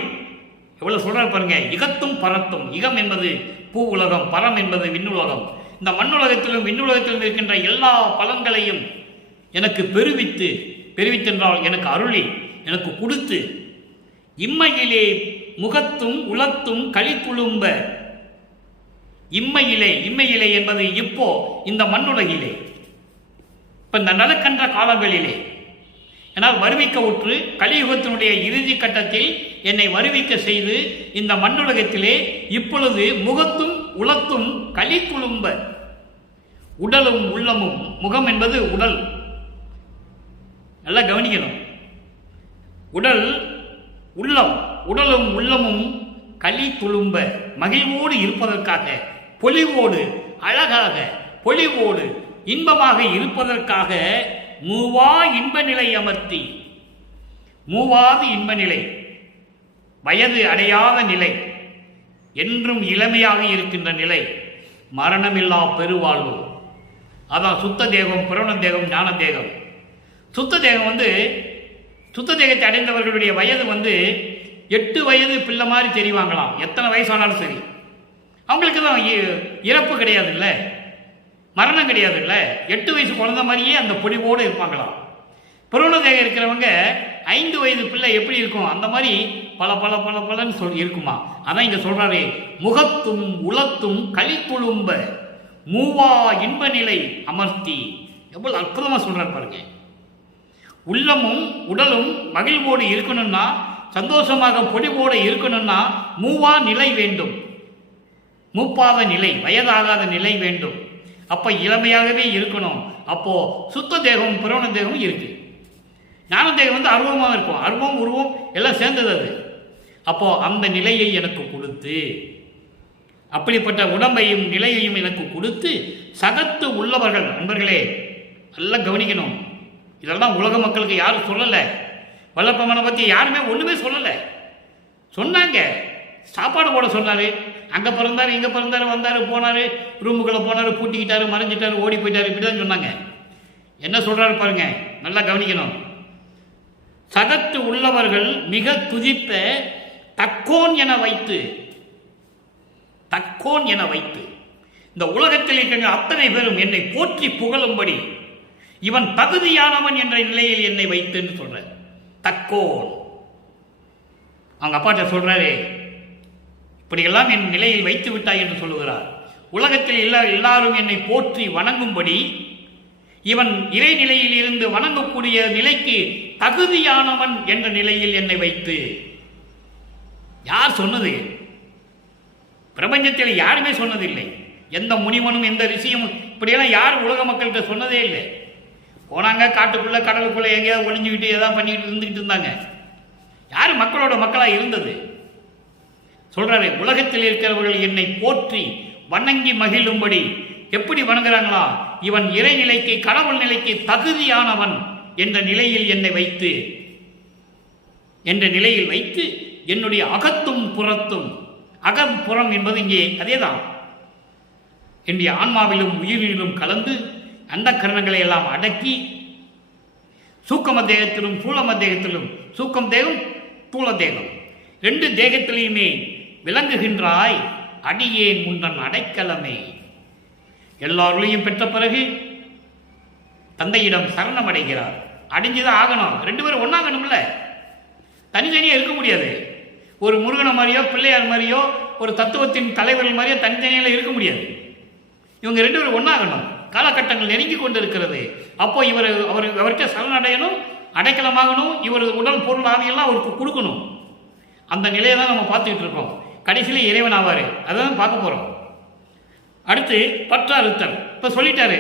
எவ்வளவு சொல்றாரு பாருங்க, இகத்தும் பரத்தும். இகம் என்பது பூ உலகம், பரம் என்பது விண்ணுலகம். இந்த மண்ணுலகத்திலும் விண்ணுலகத்திலும் இருக்கின்ற எல்லா பலன்களையும் எனக்கு பெருவித்து, பெருவித்தென்றால் எனக்கு அருளி, எனக்கு கொடுத்து, இம்மையிலே முகத்தும் உலத்தும் களித்துளும்ப. இம்மையிலே, இம்மையிலே என்பது இப்போ இந்த மண்ணுலகிலே, இப்ப இந்த நடக்கின்ற காலங்களிலே, என்னால் வருவிக்க உற்று கலியுகத்தினுடைய இறுதி கட்டத்தில் என்னை வருவிக்க செய்து இந்த மண்ணுலகத்திலே இப்பொழுது முகத்தும் உலத்தும் களித்துளும்ப. உடலும் உள்ளமும், முகம் என்பது உடல், நல்லா கவனிக்கணும். உடல் உள்ளம், உடலும் உள்ளமும் களி துளும்ப மகிழ்வோடு இருப்பதற்காக, பொலிவோடு, அழகாக, பொலிவோடு, இன்பமாக இருப்பதற்காக மூவா இன்ப நிலை அமர்த்தி. மூவாது இன்ப நிலை, வயது அடையாத நிலை, என்றும் இளமையாக இருக்கின்ற நிலை, மரணமில்லா பெருவாழ்வு. அதான் சுத்த தேகம், புரண தேகம், ஞான தேகம். சுத்த தேகம் சுத்த தேகத்தை அடைந்தவர்களுடைய வயது 8 வயது பிள்ளை மாதிரி தெரிவாங்களாம். எத்தனை வயசானாலும் சரி, அவங்களுக்கு தான் இறப்பு கிடையாது இல்லை, மரணம் கிடையாது இல்லை. 8 வயசு குழந்தை மாதிரியே அந்த பொடிவோடு இருப்பாங்களாம். புரண தேகம் இருக்கிறவங்க 5 வயது பிள்ளை எப்படி இருக்கும் அந்த மாதிரி பல பல பல பலன்னு இருக்குமா. அதான் இங்க சொல்றாரு, முகத்தும் உலத்தும் களித்துளும்ப மூவா இன்ப நிலை அமர்த்தி. எவ்வளவு அற்புதமா சொல்றாரு பாருங்க. உள்ளமும் உடலும் மகிழ்வோடு இருக்கணும்னா, சந்தோஷமாக பொடிவோடு இருக்கணும்னா மூவா நிலை வேண்டும். மூப்பாத நிலை, வயதாகாத நிலை வேண்டும். அப்ப இளமையாகவே இருக்கணும். அப்போ சுத்த தேகம் புரண தேகம் இருக்கு. ஞான தேகம் அருவமாக இருக்கும். அருவம் உருவம் எல்லாம் சேர்ந்தது அது. அப்போ அந்த நிலையை எனக்கு கொடுத்து, அப்படிப்பட்ட உடம்பையும் நிலையையும் எனக்கு கொடுத்து, சகத்து உள்ளவர்கள், நண்பர்களே நல்லா கவனிக்கணும். இதெல்லாம் உலக மக்களுக்கு யாரும் சொல்லலை. வல்லப்பமனை பற்றி யாருமே ஒன்றுமே சொல்லலை. சொன்னாங்க, சாப்பாடு போட சொன்னார். அங்கே பிறந்தார், இங்கே பிறந்தார், வந்தார், போனார், ரூமுக்குள்ளே போனார், பூட்டிக்கிட்டாரு, மறைஞ்சிட்டாரு, ஓடி போயிட்டார், இப்படி தான் சொன்னாங்க. என்ன சொல்கிறாரு பாருங்க, நல்லா கவனிக்கணும். சகத்து உள்ளவர்கள் மிக துதிப்ப தக்கோன் என வைத்து, தக்கோன் என வைத்து, இந்த உலகத்தில் இருக்கின்ற அத்தனை பேரும் என்னை போற்றி புகழும்படி இவன் தகுதியானவன் என்ற நிலையில் என்னை வைத்து என்று சொல்ற. தக்கோன் அவங்க அப்பாட்ட சொல்றாரு, இப்படியெல்லாம் என் நிலையில் வைத்து விட்டாய் என்று சொல்லுகிறார். உலகத்தில் எல்லாரும் என்னை போற்றி வணங்கும்படி இவன் இறைநிலையில் இருந்து வணங்கக்கூடிய நிலைக்கு தகுதியானவன் என்ற நிலையில் என்னை வைத்து. யார் சொன்னது? பிரபஞ்சத்தில் யாருமே சொன்னதில்லை. எந்த முனிவனும் எந்த ரிஷியும் இப்படியெல்லாம் யாரும் உலக மக்கள்கிட்ட சொன்னதே இல்லை. போனாங்க காட்டுக்குள்ள கடலுக்குள்ள எங்கேயாவது ஒளிஞ்சுக்கிட்டு ஏதாவது பண்ணிக்கிட்டு இருந்துக்கிட்டு இருந்தாங்க. யார் மக்களோட மக்களா இருந்தது? சொல்றாரு, உலகத்தில் இருக்கிறவர்கள் என்னை போற்றி வணங்கி மகிழும்படி. எப்படி வணங்குறாங்களா? இவன் இறைநிலைக்கு, கடவுள் நிலைக்கு தகுதியானவன் என்ற நிலையில் என்னை வைத்து, என்ற நிலையில் வைத்து என்னுடைய அகத்தும் புறத்தும், அகம் புறம் என்பது இங்கே அதேதான், என்னுடைய ஆன்மாவிலும் உயிரிலும் கலந்து அந்த கரணங்களை எல்லாம் அடக்கி, சூக்கம தேகத்திலும் சூழம தேகத்திலும், சூக்கம் தேகம் தூள தேகம் 2 தேகத்திலையுமே விளங்குகின்றாய் அடியேன் முன்னன் அடைக்கலமே. எல்லாருளையும் பெற்ற பிறகு தந்தையிடம் சரணம் அடைகிறார். அடைஞ்சுதான் ஆகணும். 2 பேரும் ஒன்னாகணும்ல, தனித்தனியாக இருக்க முடியாது. ஒரு முருகனை மாதிரியோ பிள்ளையார் மாதிரியோ ஒரு தத்துவத்தின் தலைவர்கள் மாதிரியோ தனித்தனியாக இருக்க முடியாது. இவங்க 2 பேரும் ஒன்னாகணும். காலகட்டங்கள் நெருங்கி கொண்டு இருக்கிறது. அப்போ அவர்கிட்ட சரணடையணும், அடைக்கலமாகணும். இவர் உடல் பொருள் ஆவியெல்லாம் அவருக்கு கொடுக்கணும். அந்த நிலையை தான் நம்ம பார்த்துக்கிட்டு இருக்கோம். கடைசியில் இறைவன் ஆவார், அதான் பார்க்க போகிறோம். அடுத்து பற்றாறுத்தல். இப்போ சொல்லிட்டாரு,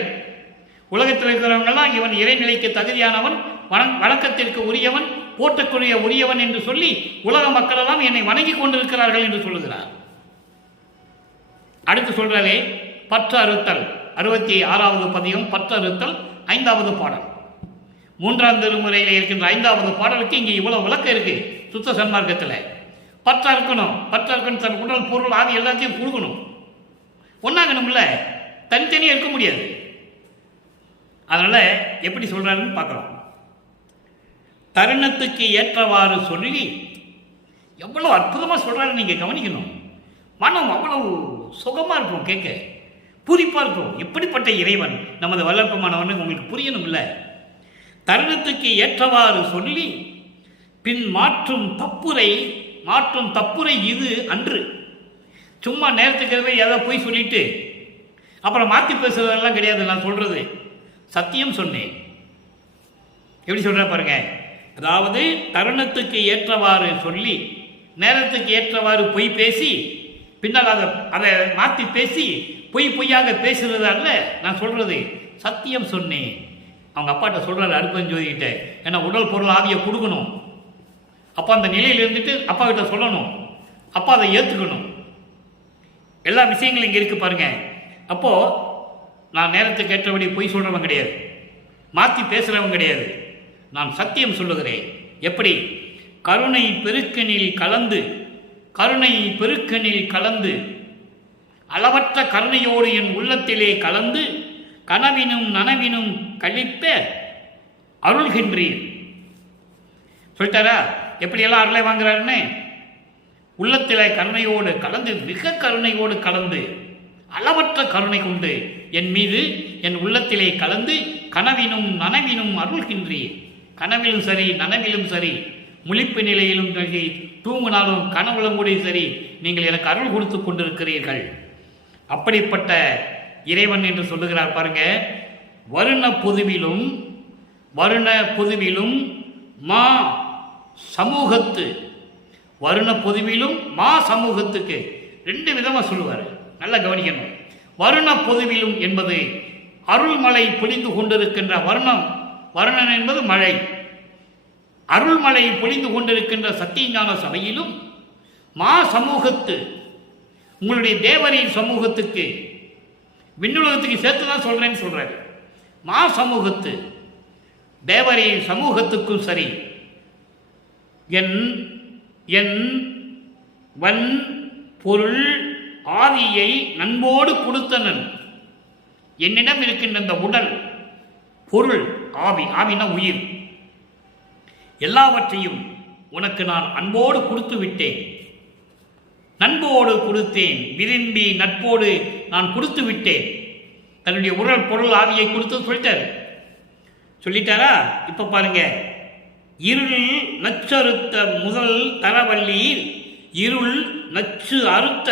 உலகத்தில் இருக்கிறவங்கெல்லாம் இவன் இறைநிலைக்கு தகுதியானவன், வணக்கத்திற்கு உரியவன், போற்றக்கூடிய உரியவன் என்று சொல்லி உலக மக்களெல்லாம் என்னை வணங்கி கொண்டிருக்கிறார்கள் என்று சொல்லுகிறார். அடுத்து சொல்றாரே பற்றறுத்தல், 66வது பதிகம் பற்றறுத்தல், 5வது பாடல். 3ஆம் திருமுறையில் இருக்கின்ற 5வது பாடலுக்கு இங்கே இவ்வளவு விளக்கம் இருக்கு. சுத்த சன்மார்க்கத்தில் பற்றா இருக்கணும், தன் உடல் பொருள் ஆதி எல்லாத்தையும் கொடுக்கணும், ஒன்னாகணும்ல, தனித்தனியாக இருக்க முடியாது. அதனால எப்படி சொல்றாருன்னு பார்க்கலாம். தருணத்துக்கு ஏற்றவாறு சொல்லி எவ்வளவு அற்புதமா சொல்றாரு, நீங்க கவனிக்கணும். மனம் அவ்வளவு சுகமா இருக்கும், கேட்க பூரிப்பா இருக்கும். எப்படிப்பட்ட இறைவன் நமது வல்லற்பமானவன் உங்களுக்கு புரியணும் இல்ல. தருணத்துக்கு ஏற்றவாறு சொல்லி பின் மாற்றும் தப்புரை இது அன்று. சும்மா நேரத்துக்கு ஏதோ போய் சொல்லிட்டு அப்புறம் மாற்றி பேசுறதெல்லாம் கிடையாது. நான் சொல்றது சத்தியம் சொன்னேன். எப்படி சொல்ற பாருங்க. அதாவது தருணத்துக்கு ஏற்றவாறு சொல்லி நேரத்துக்கு ஏற்றவாறு பொய் பேசி பின்னால் அதை மாற்றி பேசி பொய்யாக பேசுறது அல்ல. நான் சொல்றது சத்தியம் சொன்னேன். அவங்க அப்பாட்ட சொல்றாரு, அடுப்பஞ்சோதிக்கிட்ட, ஏன்னா உடல் பொருள் ஆவியை கொடுக்கணும். அப்பா அந்த நிலையில் இருந்துட்டு அப்பா கிட்ட சொல்லணும், அப்பா அதை ஏற்றுக்கணும். எல்லா விஷயங்களும் இங்கே இருக்கு பாருங்க. அப்போ நான் நேரத்துக்கு ஏற்றபடி பொய் சொல்றவன் கிடையாது, மாற்றி பேசுறவன் கிடையாது. நான் சத்தியம் சொல்லுகிறேன். எப்படி? கருணை பெருக்கனில் கலந்து அளவற்ற கருணையோடு என் உள்ளத்திலே கலந்து கனவினும் நனவினும் கழிப்ப அருள்கின்றீர். சொல்லிட்டாரா எப்படியெல்லாம் அருளை வாங்குறாருன்னு? உள்ளத்திலே கருணையோடு கலந்து, மிக கருணையோடு கலந்து, அளவற்ற கருணை கொண்டு என் மீது என் உள்ளத்திலே கலந்து கனவினும் நனவினும் அருள்கின்றீர். கனவிலும் சரி, நனவிலும் சரி, முழிப்பு நிலையிலும் சரி, தூங்கினாலும் கனவுலும் கூட சரி, நீங்கள் எனக்கு அருள் கொடுத்து கொண்டிருக்கிறீர்கள். அப்படிப்பட்ட இறைவன் என்று சொல்லுகிறார் பாருங்க. வருண பொதுவிலும் மா சமூகத்து, வருண பொதுவிலும் மா சமூகத்துக்கு 2 விதமாக சொல்லுவார். நல்லா கவனிக்கணும். வருண பொதுவிலும் என்பது அருள்மலை பொழிந்து கொண்டிருக்கின்ற வருணன் என்பது மழை. அருள்மலை பொழிந்து கொண்டிருக்கின்ற சத்தியஞான சபையிலும் மா சமூகத்து, உங்களுடைய தேவரின் சமூகத்துக்கு, விண்ணுலகத்துக்கு சேர்த்து தான் சொல்றேன்னு சொல்றாரு. மா சமூகத்து தேவரின் சமூகத்துக்கும் சரி, என் வன் பொருள் ஆவியை நண்போடு கொடுத்தனன். என்னிடம் இருக்கின்ற இந்த உடல் பொருள் ஆவினா உயிர், எல்லாவற்றையும் உனக்கு நான் அன்போடு கொடுத்து விட்டேன், நண்போடு கொடுத்தேன், விரும்பி நட்போடு நான் கொடுத்து விட்டேன். தன்னுடைய உடல் பொருள் ஆவியை கொடுத்து சொல்லிட்டாரா? இப்ப பாருங்க. இருள் நச்சறுத்த முதல் தரவல்லீர், இருள் நச்சு அறுத்த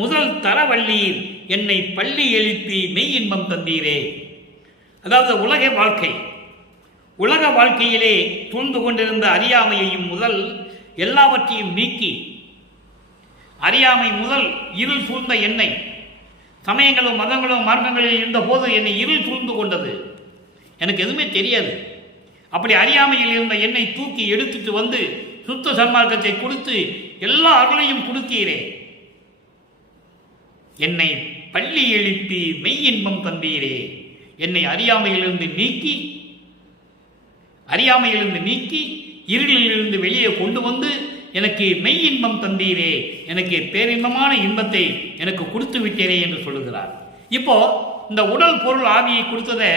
முதல் தரவல்லீர், என்னை பள்ளி எழுப்பி மெய் இன்பம் தந்தீரே. அதாவது உலக வாழ்க்கையிலே தூண்டு கொண்டிருந்த அறியாமையையும் முதல் எல்லாவற்றையும் நீக்கி, அறியாமை முதல் இருள் சூழ்ந்த என்னை, சமயங்களும் மதங்களும் மார்க்கங்களில் இருந்த போது என்னை இருள் சூழ்ந்து கொண்டது, எனக்கு எதுவுமே தெரியாது. அப்படி அறியாமையில் இருந்த என்னை தூக்கி எடுத்துட்டு வந்து சுத்த சன்மார்க்கத்தை கொடுத்து எல்லா அருளையும் கொடுத்தீரே. என்னை பள்ளி எழுப்பி மெய் இன்பம் தந்தீரே. என்னை அறியாமையிலிருந்து நீக்கி இருளிலிருந்து வெளியே கொண்டு வந்து எனக்கு மெய் இன்பம் தந்தீரே, எனக்கு பேரின்பமான இன்பத்தை எனக்கு கொடுத்து விட்டீரே என்று சொல்லுகிறார். இப்போ இந்த உடல் பொருள் ஆவியை கொடுத்ததை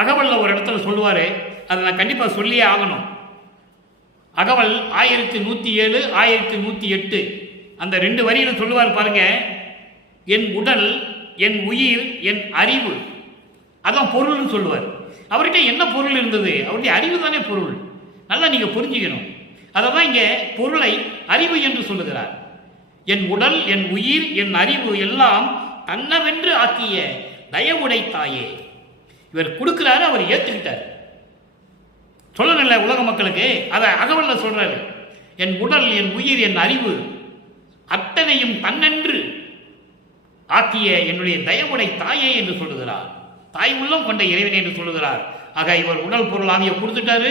அகவல்ல ஒரு இடத்துல சொல்லுவாரு. அதை நான் கண்டிப்பாக சொல்லியே ஆகணும். அகவல் 1107, 1108 அந்த 2 வரியில சொல்லுவார் பாருங்க. என் உடல், என் உயிர், என் அறிவு, அதான் பொருள்னு சொல்லுவார். அவர்கிட்ட என்ன பொருள் இருந்தது? அவருடைய அறிவு தானே பொருள். நல்லா நீங்க புரிஞ்சுக்கணும். அதை தான் இங்கே பொருளை அறிவு என்று சொல்லுகிறார். என் உடல், என் உயிர், என் அறிவு எல்லாம் தன்னவென்று ஆக்கிய தயவுடை தாயே. இவர் கொடுக்கிறாரு, அவர் ஏற்றுக்கிட்டார். சொல்லணும்ல உலக மக்களுக்கு. அதை அகவல்ல சொல்றாரு. என் உடல், என் உயிர், என் அறிவு அத்தனையும் தன்னென்று ஆக்கிய என்னுடைய தயவுடை தாயே என்று சொல்லுகிறார். தாய் உள்ளம் கொண்ட இறைவன் என்று சொல்லுகிறார். ஆக இவர் உடல் பொருள் ஆவியை கொடுத்துட்டாரு,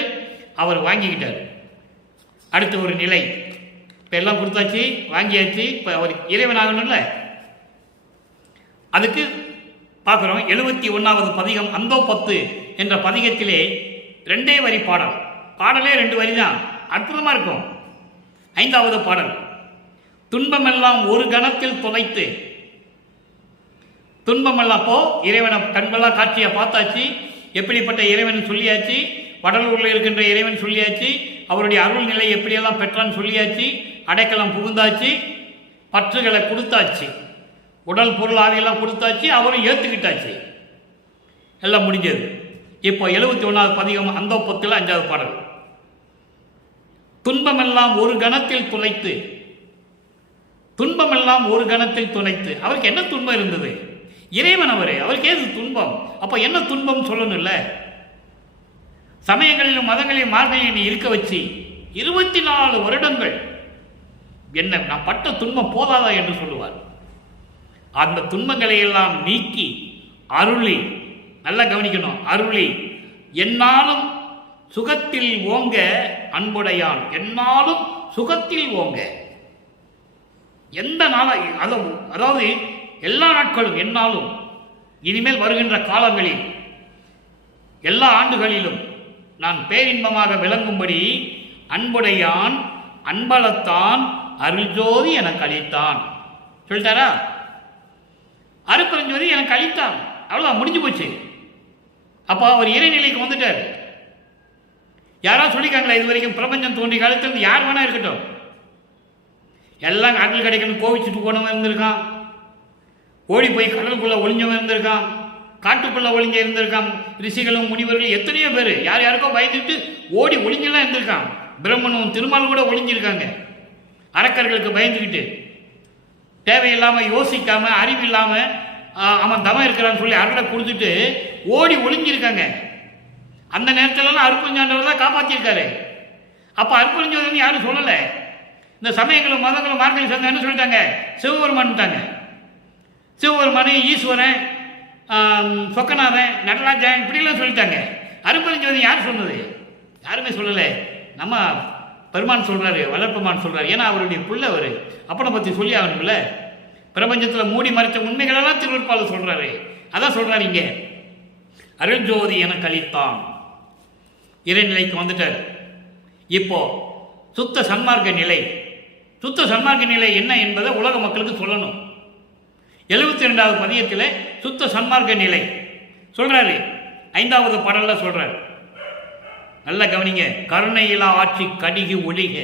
அவர் வாங்கிக்கிட்டார். அடுத்த ஒரு நிலை, இப்போ எல்லாம் கொடுத்தாச்சு, வாங்கியாச்சு, இப்போ அவர் இறைவன் ஆகணும்ல. அதுக்கு பார்க்குறோம் 71வது பதிகம் அந்தோ 10 என்ற பதிகத்திலே 2 வரி பாடல். பாடலே 2 வரி தான், அற்புதமாக இருக்கும். 5வது பாடல், துன்பமெல்லாம் ஒரு கணத்தில் தொலைத்து. துன்பமெல்லாம் அப்போ இறைவனை கண்பெல்லாம் காட்சியை பார்த்தாச்சு, எப்படிப்பட்ட இறைவன் சொல்லியாச்சு, வடலூரில் இருக்கின்ற இறைவன் சொல்லியாச்சு, அவருடைய அருள் நிலை எப்படியெல்லாம் பெற்றான்னு சொல்லியாச்சு, அடைக்கலம் புகுந்தாச்சு, பற்றுகளை கொடுத்தாச்சு, உடல் பொருள் ஆவியெல்லாம் கொடுத்தாச்சு, அவரும் ஏற்றுக்கிட்டாச்சு, எல்லாம் முடிஞ்சது. இப்போ 71வது பதிகம் அந்தோ 10 5வது பாடல், துன்பமெல்லாம் ஒரு கணத்தில் துளைத்து. துன்பமெல்லாம் ஒரு கணத்தில் துளைத்து. அவருக்கு என்ன துன்பம் இருந்தது? இறைவன் அவருக்கு ஏது துன்பம்? அப்போ என்ன துன்பம் சொல்லணும்ல. சமயங்களிலும் மதங்களிலும் மார்கழியை இருக்க வச்சு 24 வருடங்கள் என்ன நான் பட்ட துன்பம் போதாதா என்று சொல்லுவார். அந்த துன்பங்களை எல்லாம் நீக்கி அருளி, நல்லா கவனிக்கணும், அருளி என்னாலும் சுகத்தில் ஓங்க அன்புடையான். என்னாலும் சுகத்தில் ஓங்க. எந்த நாள அதாவது எல்லா நாட்களும், என்னாலும், இனிமேல் வருகின்ற காலங்களில், எல்லா ஆண்டுகளிலும் நான் பேரின்பமாக விளங்கும்படி அன்புடையான் அன்பளத்தான் அருள்ஜோதி எனக்கு அளித்தான். சொல்லிட்டாரா? அருப்பரஞ்சோதி எனக்கு அளித்தான். அவ்வளோ முடிஞ்சு போச்சு. அப்போ அவர் இறைநிலைக்கு வந்துட்டார். யாராவது சொல்லிக்காங்களா இது வரைக்கும்? பிரபஞ்சம் தோன்றி காலத்திலிருந்து யார் வேணா இருக்கட்டும், எல்லாம் அருள் கிடைக்கணும் கோவிச்சுட்டு போனவன் இருந்திருக்கான், ஓடி போய் கடலுக்குள்ள ஒளிஞ்சவன் இருந்திருக்கான், காட்டுக்குள்ள ஒளிஞ்ச இருந்திருக்கான், ரிஷிகளும் முனிவர்களும் எத்தனையோ பேர் யார் யாருக்கோ பயந்துட்டு ஓடி ஒளிஞ்செல்லாம் இருந்திருக்கான். பிரம்மனும் திருமால் கூட ஒளிஞ்சிருக்காங்க, அரக்கர்களுக்கு பயந்துக்கிட்டு, தேவையில்லாமல் யோசிக்காம அறிவில்லாமல் அவன் தவம் இருக்கிறான்னு சொல்லி அருளை கொடுத்துட்டு ஓடி ஒளிஞ்சிருக்காங்க. அந்த நேரத்திலலாம் அருப்பஞ்சாண்டவர் தான் காப்பாற்றியிருக்காரு. அப்போ அருப்பஞ்சோதனை யாரும் சொல்லலை. இந்த சமயங்களும் மதங்களும் மார்க்கெட் சேர்ந்து என்ன சொல்லிட்டாங்க? சிவபெருமான்ட்டாங்க. சிவபெருமான், ஈஸ்வரன், சொக்கநாதன், நடராஜன் இப்படிலாம் சொல்லிட்டாங்க. அருப்பஞ்சோதனை யார் சொன்னது? யாருமே சொல்லலை. நம்ம பெருமான் சொல்கிறாரு, வளர்ப்பமான் சொல்கிறார். ஏன்னா அவருடைய பிள்ளை அவர், அப்பனை பற்றி சொல்லி ஆகணும்ல. பிரபஞ்சத்தில் மூடி மறைச்ச உண்மைகளெல்லாம் திருவருட்பாளர் சொல்கிறாரு. அதான் சொல்கிறார் இங்கே, அருள்ஜோதி எனக்கு அளித்தான். இறைநிலைக்கு வந்துட்டார். இப்போ சுத்த சன்மார்க்க நிலை. சுத்த சன்மார்க்க நிலை என்ன என்பதை உலக மக்களுக்கு சொல்லணும். 72வது பதியத்தில் சுத்த சன்மார்க்க நிலை சொல்றாரு. 5வது பாடல்ல சொல்றாரு, நல்ல கவனிங்க. கருணையிலா ஆட்சி கடிகி ஒளிக.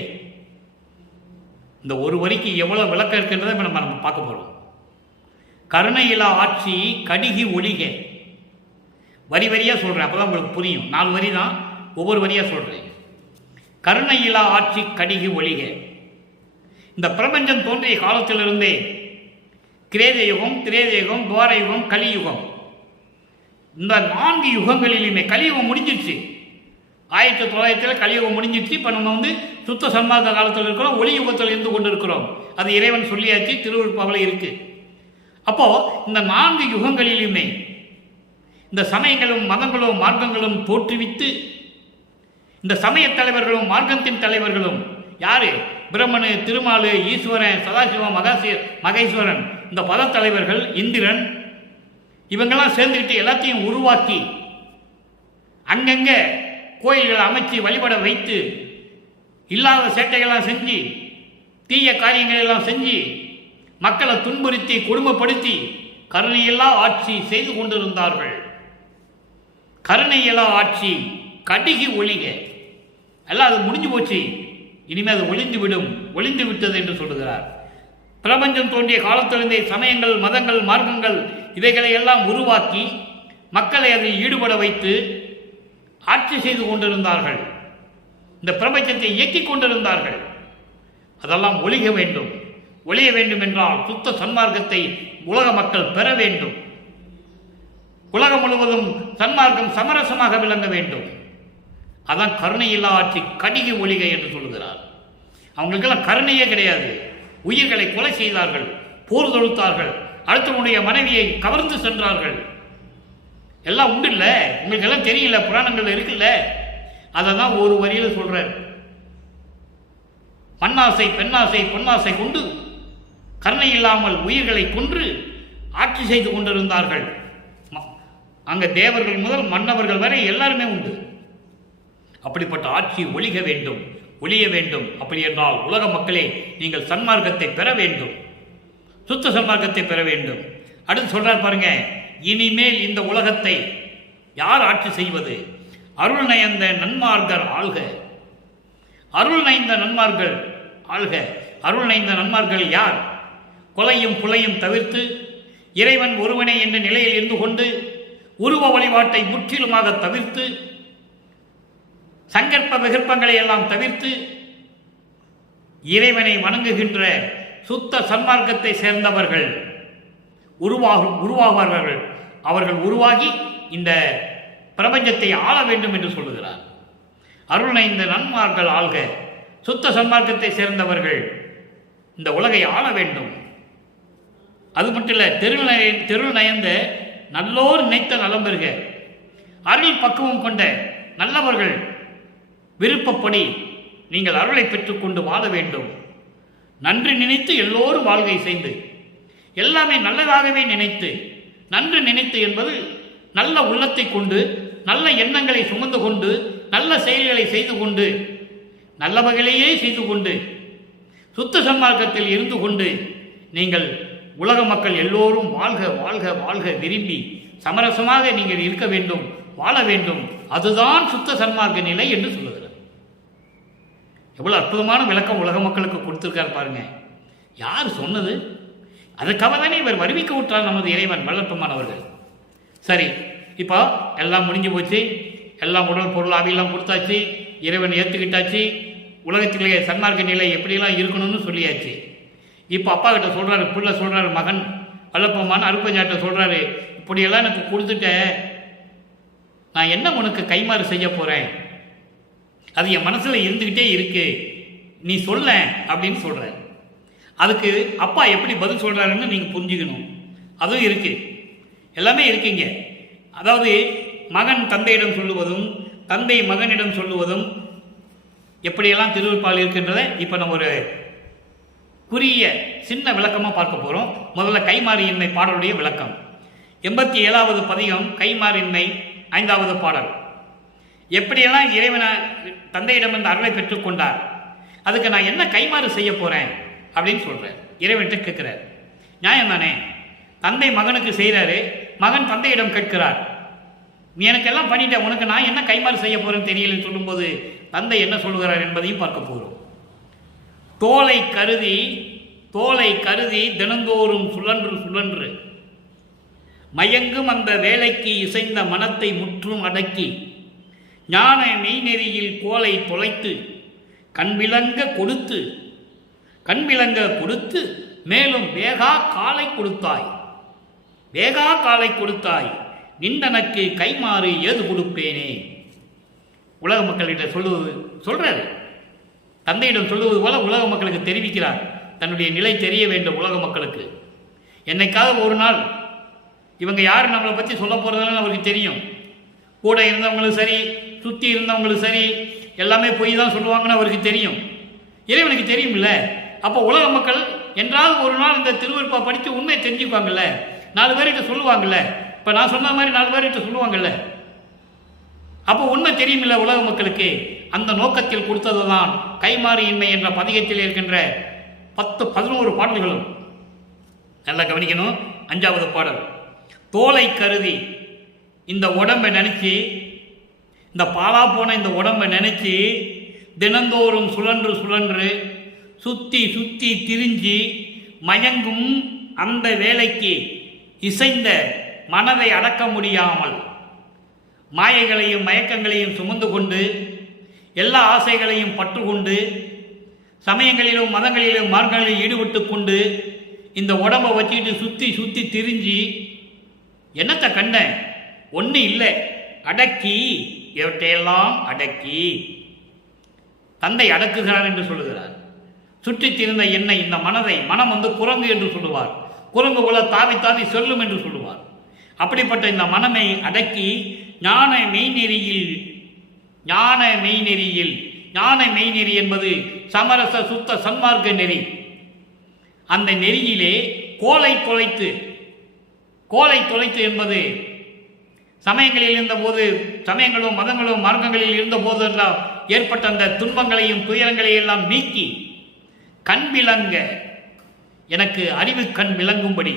இந்த ஒரு வரிக்கு எவ்வளவு விளக்கம் இருக்கின்றதை நம்ம பார்க்க போறோம். கருணையிலா ஆட்சி கடிகி ஒளிக. வரி வரியா சொல்றேன், அப்பதான் உங்களுக்கு புரியும். 4 வரி தான், ஒவ்வொரு வரியா சொல்றேன். கருணையிலா ஆட்சி கடிகி ஒளிக. இந்த பிரபஞ்சம் தோன்றிய காலத்திலிருந்தே கிரேத யுகம், திரேத யுகம், துவார யுகம், கலியுகம், இந்த 4 யுகங்களிலுமே கலியுகம் முடிஞ்சிருச்சு. 1900 கலியுகம் முடிஞ்சிருச்சு. இப்போ நம்ம சுத்த சன்மார்க்க காலத்தில் இருக்கிறோம், ஒளி யுகத்தில் இருந்து கொண்டு இருக்கிறோம். அது இறைவன் சொல்லியாச்சு, திருவருட்பாவில் இருக்கு. அப்போ இந்த 4 யுகங்களிலுமே இந்த சமயங்களும் மதங்களும் மார்க்கங்களும் தோற்றுவித்து, இந்த சமய தலைவர்களும் மார்க்கத்தின் தலைவர்களும் யாரு? பிரம்மனு, திருமாலு, ஈஸ்வரன், சதாசிவம், மகேஸ்வரன், இந்த பத தலைவர்கள், இந்திரன், இவங்கெல்லாம் சேர்ந்துக்கிட்டு எல்லாத்தையும் உருவாக்கி அங்கங்க கோயில்களை அமைச்சு வழிபட வைத்து, இல்லாத சேட்டைகள்லாம் செஞ்சு, தீய காரியங்கள் எல்லாம் செஞ்சு, மக்களை துன்புறுத்தி கொடுமைப்படுத்தி கருணையில்லா ஆட்சி செய்து கொண்டிருந்தார்கள். கருணையில்லா ஆட்சி கடிகி ஒளிக. எல்லாம் அது முடிஞ்சு போச்சு, இனிமேல் அது ஒளிந்து விட்டது என்று சொல்லுகிறார். பிரபஞ்சம் தோன்றிய காலத்திலிருந்தே சமயங்கள், மதங்கள், மார்க்கங்கள் இவைகளை எல்லாம் உருவாக்கி மக்களை அதில் ஈடுபட வைத்து ஆட்சி செய்து கொண்டிருந்தார்கள். இந்த பிரபஞ்சத்தை இயக்கிக் கொண்டிருந்தார்கள். அதெல்லாம் ஒழிய வேண்டும். ஒழிய வேண்டும் என்றால் சுத்த சன்மார்க்கத்தை உலக மக்கள் பெற வேண்டும். உலகம் முழுவதும் சன்மார்க்கம் சமரசமாக விளங்க வேண்டும். அதான் கருணையில்லா ஆட்சி கடிகி ஒளிகை என்று சொல்கிறார். அவங்களுக்கெல்லாம் கருணையே கிடையாது. உயிர்களை கொலை செய்தார்கள், போர் தொடுத்தார்கள், அடுத்தவனுடைய மனைவியை கவர்ந்து சென்றார்கள். எல்லாம் உண்டு இல்லை, உங்களுக்கு எல்லாம் தெரியல, புராணங்கள் இருக்குல்ல. அதை தான் ஒரு வரியில் சொல்றார். மண்ணாசை பெண்ணாசை பொன்னாசை கொண்டு கருணை இல்லாமல் உயிர்களை கொன்று ஆட்சி செய்து கொண்டிருந்தார்கள். அங்க தேவர்கள் முதல் மன்னவர்கள் வரை எல்லாருமே உண்டு. அப்படிப்பட்ட ஆட்சி ஒழிக வேண்டும், ஒழிய வேண்டும். அப்படி என்றால் உலக மக்களே நீங்கள் சன்மார்க்கத்தை பெற வேண்டும், சுத்த சன்மார்க்கத்தை பெற வேண்டும். அடுத்து சொல்றார் பாருங்க, இனிமேல் இந்த உலகத்தை யார் ஆட்சி செய்வது? அருள் நயந்த நன்மார்க்கர் ஆள்க. அருள் நயந்த நன்மார்கள் ஆள்க. அருள் நயந்த நன்மார்கள் யார்? கொலையும் புலையும் தவிர்த்து இறைவன் ஒருவனே என்ற நிலையில் இருந்து கொண்டு உருவ வழிபாட்டை முற்றிலுமாக தவிர்த்து சங்கற்ப விகற்பங்களை எல்லாம் தவிர்த்து இறைவனை வணங்குகின்ற சுத்த சன்மார்க்கத்தை சேர்ந்தவர்கள் உருவாவார்கள். அவர்கள் உருவாகி இந்த பிரபஞ்சத்தை ஆள வேண்டும் என்று சொல்லுகிறார். அருள் நயந்த நன்மார்கள் ஆள்க. சுத்த சன்மார்க்கத்தை சேர்ந்தவர்கள் இந்த உலகை ஆள வேண்டும். அது மட்டும் இல்லை, தெருள் நயந்த நல்லோர் நினைத்த நலம் பெறுக. அருள் பக்குவம் கொண்ட நல்லவர்கள் விருப்பப்படி நீங்கள் அருளை பெற்றுக்கொண்டு வாழ வேண்டும். நன்றி நினைத்து எல்லோரும் வாழ்கை செய்து எல்லாமே நல்லதாகவே நினைத்து, நன்று நினைத்து என்பது நல்ல உள்ளத்தை கொண்டு, நல்ல எண்ணங்களை சுமந்து கொண்டு, நல்ல செயல்களை செய்து கொண்டு, நல்ல வகையிலேயே செய்து கொண்டு, சுத்த சன்மார்க்கத்தில் இருந்து கொண்டு நீங்கள் உலக மக்கள் எல்லோரும் வாழ்க வாழ்க வாழ்க விரும்பி சமரசமாக நீங்கள் இருக்க வேண்டும், வாழ வேண்டும். அதுதான் சுத்த சன்மார்க்க நிலை என்று சொல்லுகிறார். எவ்வளவு அற்புதமான விளக்கம் உலக மக்களுக்கு கொடுத்திருக்கார் பாருங்க. யார் சொன்னது? அதுக்காக தானே இவர் வருவிக்க விட்டார் நமது இறைவன் வல்லற்பமானவர்கள். சரி, இப்போ எல்லாம் முடிஞ்சு போச்சு, எல்லாம் உடல் பொருள் ஆவியெல்லாம் கொடுத்தாச்சு, இறைவன் ஏற்றுக்கிட்டாச்சு, உலகத்திலேயே சன்மார்க்க நிலை எப்படிலாம் இருக்கணும்னு சொல்லியாச்சு. இப்போ அப்பா கிட்ட சொல்கிறாரு, பிள்ளை சொல்கிறாரு, மகன் வல்லப்பமான அருப்பஞ்சாட்ட சொல்கிறாரு, இப்படியெல்லாம் எனக்கு கொடுத்துட்ட, நான் என்ன உனக்கு கைமாறு செய்ய போகிறேன்? அது என் மனசில் இருந்துக்கிட்டே இருக்கு, நீ சொல்ல அப்படின்னு சொல்கிற. அதுக்கு அப்பா எப்படி பதில் சொல்கிறாருன்னு நீங்கள் புரிஞ்சுக்கணும். அதுவும் இருக்குது, எல்லாமே இருக்குங்க. அதாவது மகன் தந்தையிடம் சொல்லுவதும் தந்தை மகனிடம் சொல்லுவதும் எப்படியெல்லாம் திருவருட்பால் இருக்கின்றதை இப்போ நம்ம ஒரு குறிய சின்ன விளக்கமாக பார்க்க போகிறோம். முதல்ல கைமாறியின்மை பாடலுடைய விளக்கம். 87வது பதிகம் கைமாறின்மை 5வது பாடல். எப்படியெல்லாம் இறைவனை தந்தையிடம் இந்த அருளை பெற்றுக்கொண்டார், அதுக்கு நான் என்ன கைமாறு செய்ய போகிறேன் அப்படின்னு சொல்கிறேன். இறைவன்கிட்ட கேட்குறார். நியாயம் தானே? தந்தை மகனுக்கு செய்கிறாரு, மகன் தந்தையிடம் கேட்கிறார், நீ எனக்கு எல்லாம் பண்ணிட்ட, உனக்கு நான் என்ன கைமாறு செய்ய போகிறேன்னு தெரியலன்னு சொல்லும்போது தந்தை என்ன சொல்கிறார் என்பதையும் பார்க்க போகிறோம். தோலை கருதி தினந்தோறும் சுழன்று சுழன்று மயங்கும் அந்த வேலைக்கு இசைந்த மனத்தை முற்றும் அடக்கி ஞான மெய்நெறியில் கோலை தொலைத்து கண்விளங்க கொடுத்து மேலும் வேகா காலை கொடுத்தாய் நின்றனக்கு கைமாறு ஏது கொடுப்பேனே. உலக மக்களிடம் சொல்றாரு, தந்தையிடம் சொல்லுவது போல உலக மக்களுக்கு தெரிவிக்கிறார். தன்னுடைய நிலை தெரிய வேண்டும் உலக மக்களுக்கு. என்னைக்காவது ஒரு நாள் இவங்க யார் நம்மளை பற்றி சொல்ல போகிறதுன்னு அவருக்கு தெரியும். கூட இருந்தவங்களும் சரி, சுற்றி இருந்தவங்களும் சரி, எல்லாமே பொய் தான் சொல்லுவாங்கன்னு அவருக்கு தெரியும். இறைவனுக்கு தெரியும்ல. அப்போ உலக மக்கள் என்றால் ஒரு நாள் இந்த திருவருட்பா படித்து உண்மையை தெரிஞ்சுக்குவாங்கல்ல, 4 பேர்கிட்ட சொல்லுவாங்கல்ல. இப்போ நான் சொன்ன மாதிரி 4 பேர்கிட்ட சொல்லுவாங்கல்ல. அப்போ உண்மை தெரியுமில்ல உலக மக்களுக்கு. அந்த நோக்கத்தில் கொடுத்தது தான் கைமாறியின்மை என்ற பதிகத்தில் இருக்கின்ற 10-11 பாடல்களும். நல்லா கவனிக்கணும். 5வது பாடல், தோலை கருதி இந்த உடம்பை நினைச்சு, இந்த பாலா போன இந்த உடம்பை நினைச்சு தினந்தோறும் சுழன்று சுத்தி திரிஞ்சு மயங்கும் அந்த வேலைக்கு இசைந்த மனதை அடக்க முடியாமல் மாயைகளையும் மயக்கங்களையும் சுமந்து கொண்டு எல்லா ஆசைகளையும் பற்றுக்கொண்டு சமயங்களிலும் மதங்களிலும் மார்க்கங்களிலும் ஈடுபட்டு கொண்டு இந்த உடம்பை வச்சுக்கிட்டு சுற்றி திரிஞ்சு என்னத்தை கண்ட ஒன்று இல்லை, அடக்கி இவற்றையெல்லாம் அடக்கி தந்தை அடக்குகிறார் என்று சொல்லுகிறார். சுற்றித் திரிந்த என்னை, இந்த மனம் குரங்கு என்று சொல்லுவார். குரங்கு போல தாவி தாவி சொல்லும் என்று சொல்லுவார். அப்படிப்பட்ட இந்த மனமை அடக்கி ஞான மெய்நெறி என்பது சமரச சுத்த சன்மார்க்க நெறி. அந்த நெறியிலே கோலை தொலைத்து என்பது சமயங்களில் இருந்தபோது, சமயங்களும் மதங்களும் மார்க்கங்களில் இருந்தபோது ஏற்பட்ட அந்த துன்பங்களையும் துயரங்களையும் எல்லாம் நீக்கி கண் விளங்க, எனக்கு அறிவு கண் விளங்கும்படி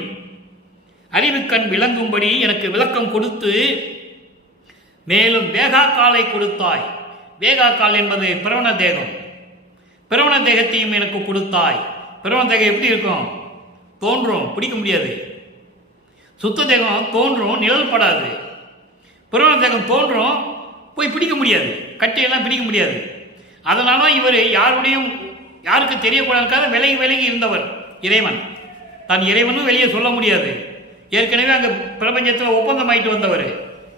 எனக்கு விளக்கம் கொடுத்து, மேலும் வேகாக்காலை கொடுத்தாய். வேகாக்கால் என்பது பிரவண தேகம். பிரவண தேகத்தையும் எனக்கு கொடுத்தாய். பிரவண தேகம் எப்படி இருக்கும்? தோன்றும், பிடிக்க முடியாது. சுத்த தேகம் தோன்றும், நிழல் படாது. பிரவண தேகம் தோன்றும், போய் பிடிக்க முடியாது, கட்டையெல்லாம் பிடிக்க முடியாது. அதனால இவர் யாருக்கு தெரியக்கூடாதுக்காக விலகி இருந்தவர் இறைவன். தான் இறைவனும் வெளியே சொல்ல முடியாது. ஏற்கனவே அங்கே பிரபஞ்சத்தில் ஒப்பந்தம் ஆகிட்டு வந்தவர்,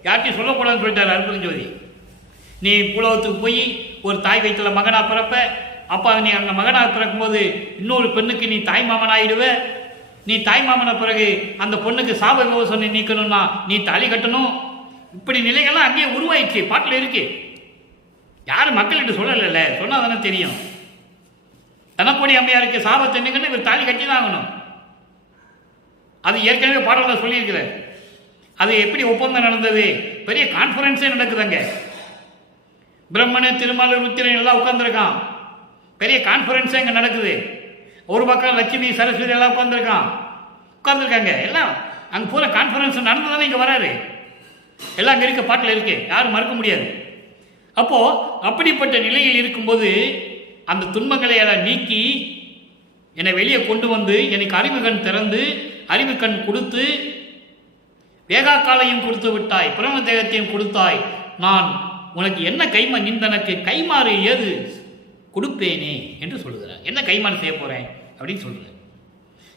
யார்ட்டையும் சொல்லக்கூடாதுன்னு சொல்லிட்டார் அருட்பெருஞ்சோதி. நீ புலவத்துக்கு போய் ஒரு தாய் வயிற்றில் மகனாக பிறப்ப, அப்போ நீ அங்கே மகனாக பிறக்கும்போது இன்னொரு பெண்ணுக்கு நீ தாய் மாமன் ஆகிடுவ. நீ தாய் மாமன பிறகு அந்த பொண்ணுக்கு சாப விமோசனை நீக்கணும்னா நீ தாலி கட்டணும். இப்படி நிலைகள்லாம் அங்கேயே உருவாயிடுச்சு, பாட்டில் இருக்கு. யாரும் மக்கள்கிட்ட சொல்லலைல்ல, சொன்னால் தானே தெரியும். தனக்கோடி அம்மையாருக்கு சாபத்தை என்னங்கன்னு இவர் தாலி கட்டி தான் ஆகணும். அது ஏற்கனவே பாடலில் சொல்லியிருக்கிறார். அது எப்படி ஒப்பந்தம் நடந்தது? பெரிய கான்ஃபரன்ஸே நடக்குதுங்க. பிரம்மனு, திருமாலூர், ருத்திரன் எல்லாம் உட்காந்துருக்கான். பெரிய கான்ஃபரன்ஸே இங்கே நடக்குது. ஒரு பக்கம் லட்சுமி, சரஸ்வதி எல்லாம் உட்காந்துருக்காங்க. எல்லாம் அங்கே பூரா கான்ஃபரன்ஸ் நடந்து தானே இங்கே வராரு. எல்லாம் அங்கே இருக்க பாட்டில் இருக்கு, யாரும் மறுக்க முடியாது. அப்போ அப்படிப்பட்ட நிலையில் இருக்கும்போது அந்த துன்பங்களை எல்லாம் நீக்கி என்னை வெளியே கொண்டு வந்து எனக்கு அறிவுகண் திறந்து அறிவுக்கண் கொடுத்து வேகாக்காலையும் கொடுத்து விட்டாய், பிரம தேகத்தையும் கொடுத்தாய். நான் உனக்கு என்ன நின்றனக்கு கைமாறு ஏது கொடுப்பேனே என்று சொல்லுகிறார். என்ன கைமாறு செய்ய போறேன் அப்படின்னு சொல்லுறேன்.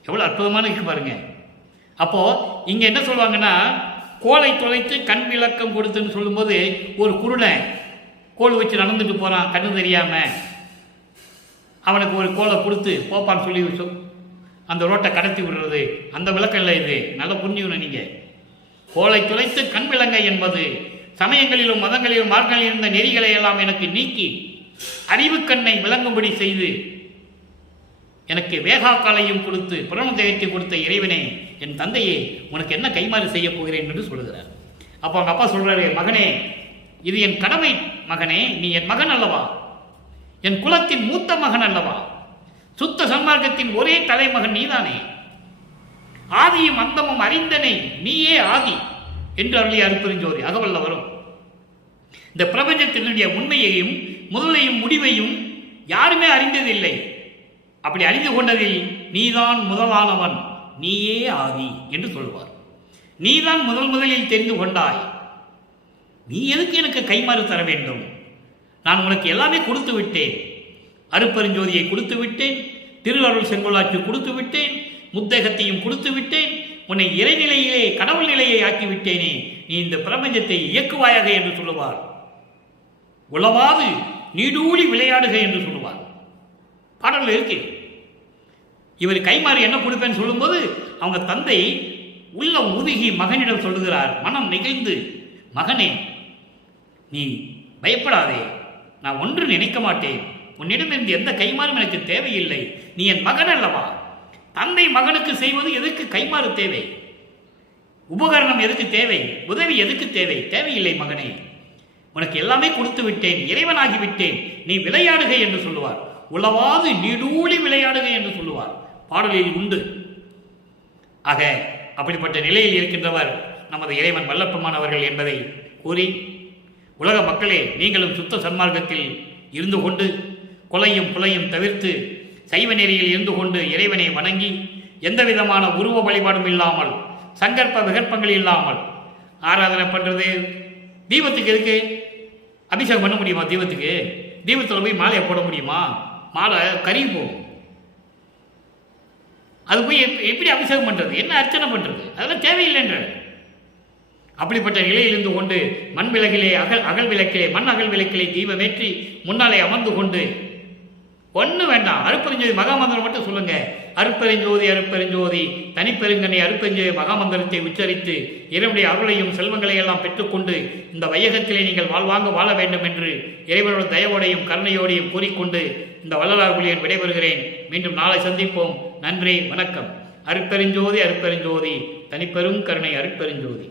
எவ்வளோ அற்புதமான இருக்கு பாருங்க. அப்போ இங்க என்ன சொல்லுவாங்கன்னா, கோலை தொலைத்து கண் விளக்கம் கொடுத்துன்னு சொல்லும்போது, ஒரு குருடன் கோல் வச்சு நடந்துட்டு போறான், கண்ணு தெரியாம. அவனுக்கு ஒரு கோலை கொடுத்து போப்பான்னு சொல்லி அந்த ரோட்டை கடத்தி விடுறது, அந்த விளக்கம் இல்லை இது. நல்லா புரிஞ்சுக்கணும் நீங்க. கோலை துளைத்து கண் விளங்க என்பது சமயங்களிலும் மதங்களிலும் மார்க்கங்களில் இருந்த நெறிகளை எல்லாம் எனக்கு நீக்கி அறிவு கண்ணை விளங்கும்படி செய்து எனக்கு வேகாக்காலையும் கொடுத்து புரணதேகத்தை கொடுத்த இறைவனே, என் தந்தையே, உனக்கு என்ன கைமாறு செய்ய போகிறேன் என்று சொல்லுகிறார். அப்போ அவங்க அப்பா சொல்றாரு, மகனே, இது என் கடமை மகனே, நீ என் மகன் அல்லவா, என் குலத்தின் மூத்த மகன் அல்லவா, சுத்த சன்மார்க்கத்தின் ஒரே தலைமகன் நீதானே, ஆதியும் அந்தமும் அறிந்தனை நீயே ஆதி என்று அருளிய அருட்பெருஞ்சோதி அகவல்ல வரும். இந்த பிரபஞ்சத்தினுடைய உண்மையையும் முதலையும் முடிவையும் யாருமே அறிந்ததில்லை. அப்படி அறிந்து கொண்டதில் நீதான் முதலானவன், நீயே ஆதி என்று சொல்வார். நீதான் முதலில் தெரிந்து கொண்டாய். நீ எதுக்கு எனக்கு கைமாறு தர வேண்டும்? நான் உனக்கு எல்லாமே கொடுத்து விட்டேன். அருட்பெருஞ்சோதியை கொடுத்து விட்டேன், திருஅருள் செங்கோலாட்சி கொடுத்து விட்டேன், முத்தேகத்தையும் கொடுத்து விட்டேன், உன்னை இறைநிலையிலே கடவுள் நிலையை ஆக்கி விட்டேனே, நீ இந்த பிரபஞ்சத்தை இயக்குவாயாக என்று சொல்லுவார். உளவாது நீடூழி விளையாடுக என்று சொல்லுவார். பாடல்கள் இருக்கு. இவர் கைமாறு என்ன கொடுப்பேன்னு சொல்லும்போது அவங்க தந்தை உள்ள உருகி மகனிடம் சொல்லுகிறார், மனம் நெகிழ்ந்து, மகனே, நீ பயப்படாதே, நான் ஒன்று நினைக்க மாட்டேன், உன்னிடமிருந்து எந்த கைமாறும் எனக்கு தேவையில்லை, நீ என் மகன் அல்லவா. தந்தை மகனுக்கு செய்வது எதுக்கு கைமாறு தேவை? உபகரணம் எதுக்கு தேவை? உதவி எதுக்கு தேவை? தேவையில்லை மகனே, உனக்கு எல்லாமே கொடுத்து விட்டேன், இறைவனாகி விட்டேன், நீ விளையாடுக என்று சொல்லுவார். உளவாது நீடூழி விளையாடுக என்று சொல்லுவார். பாடலில் உண்டு. ஆக அப்படிப்பட்ட நிலையில் இருக்கின்றவர் நமது இறைவன் வல்லப்பமானவர்கள் என்பதை கூறி, உலக மக்களே, நீங்களும் சுத்த சன்மார்க்கத்தில் இருந்து கொண்டு கொலையும் புலையும் தவிர்த்து சைவ நெறியில் இருந்து கொண்டு இறைவனை வணங்கி எந்த விதமான உருவ வழிபாடும் இல்லாமல் சங்கற்ப விகற்பங்கள் இல்லாமல் ஆராதனை பண்ணுறது. தீபத்துக்கு எதுக்கு அபிஷேகம் பண்ண முடியுமா? தீபத்தில் போய் மாலையை போட முடியுமா? மாலை கருகி போகும். அது போய் எப்படி அபிஷேகம் பண்ணுறது, என்ன அர்ச்சனை பண்ணுறது? அதெல்லாம் தேவையில்லைன்ற. அப்படிப்பட்ட நிலையிலிருந்து கொண்டு மண் விளக்கிலே அகல் விளக்கிலே மண் அகல் விளக்கிலே தீபமேற்றி முன்னாலே அமர்ந்து கொண்டு ஒன்றும் வேண்டாம். அருட்பெருஞ்சோதி மகாமந்திரம் மட்டும் சொல்லுங்க. அருட்பெருஞ்சோதி அருட்பெருஞ்சோதி தனிப்பெருங்கனை அருட்பெருஞ்சோதி மகாமந்திரத்தை உச்சரித்து இறைவனுடைய அருளையும் செல்வங்களை எல்லாம் பெற்றுக்கொண்டு இந்த வையகத்திலே நீங்கள் வாழ்வாங்க வாழ வேண்டும் என்று இறைவனோட தயவோடையும் கருணையோடையும் கூறிக்கொண்டு இந்த வள்ளலார் புலியன் விடைபெறுகிறேன். மீண்டும் நாளை சந்திப்போம். நன்றி, வணக்கம். அருட்பெருஞ்சோதி அருட்பெருஞ்சோதி தனிப்பெரும் கருணை அருட்பெருஞ்சோதி.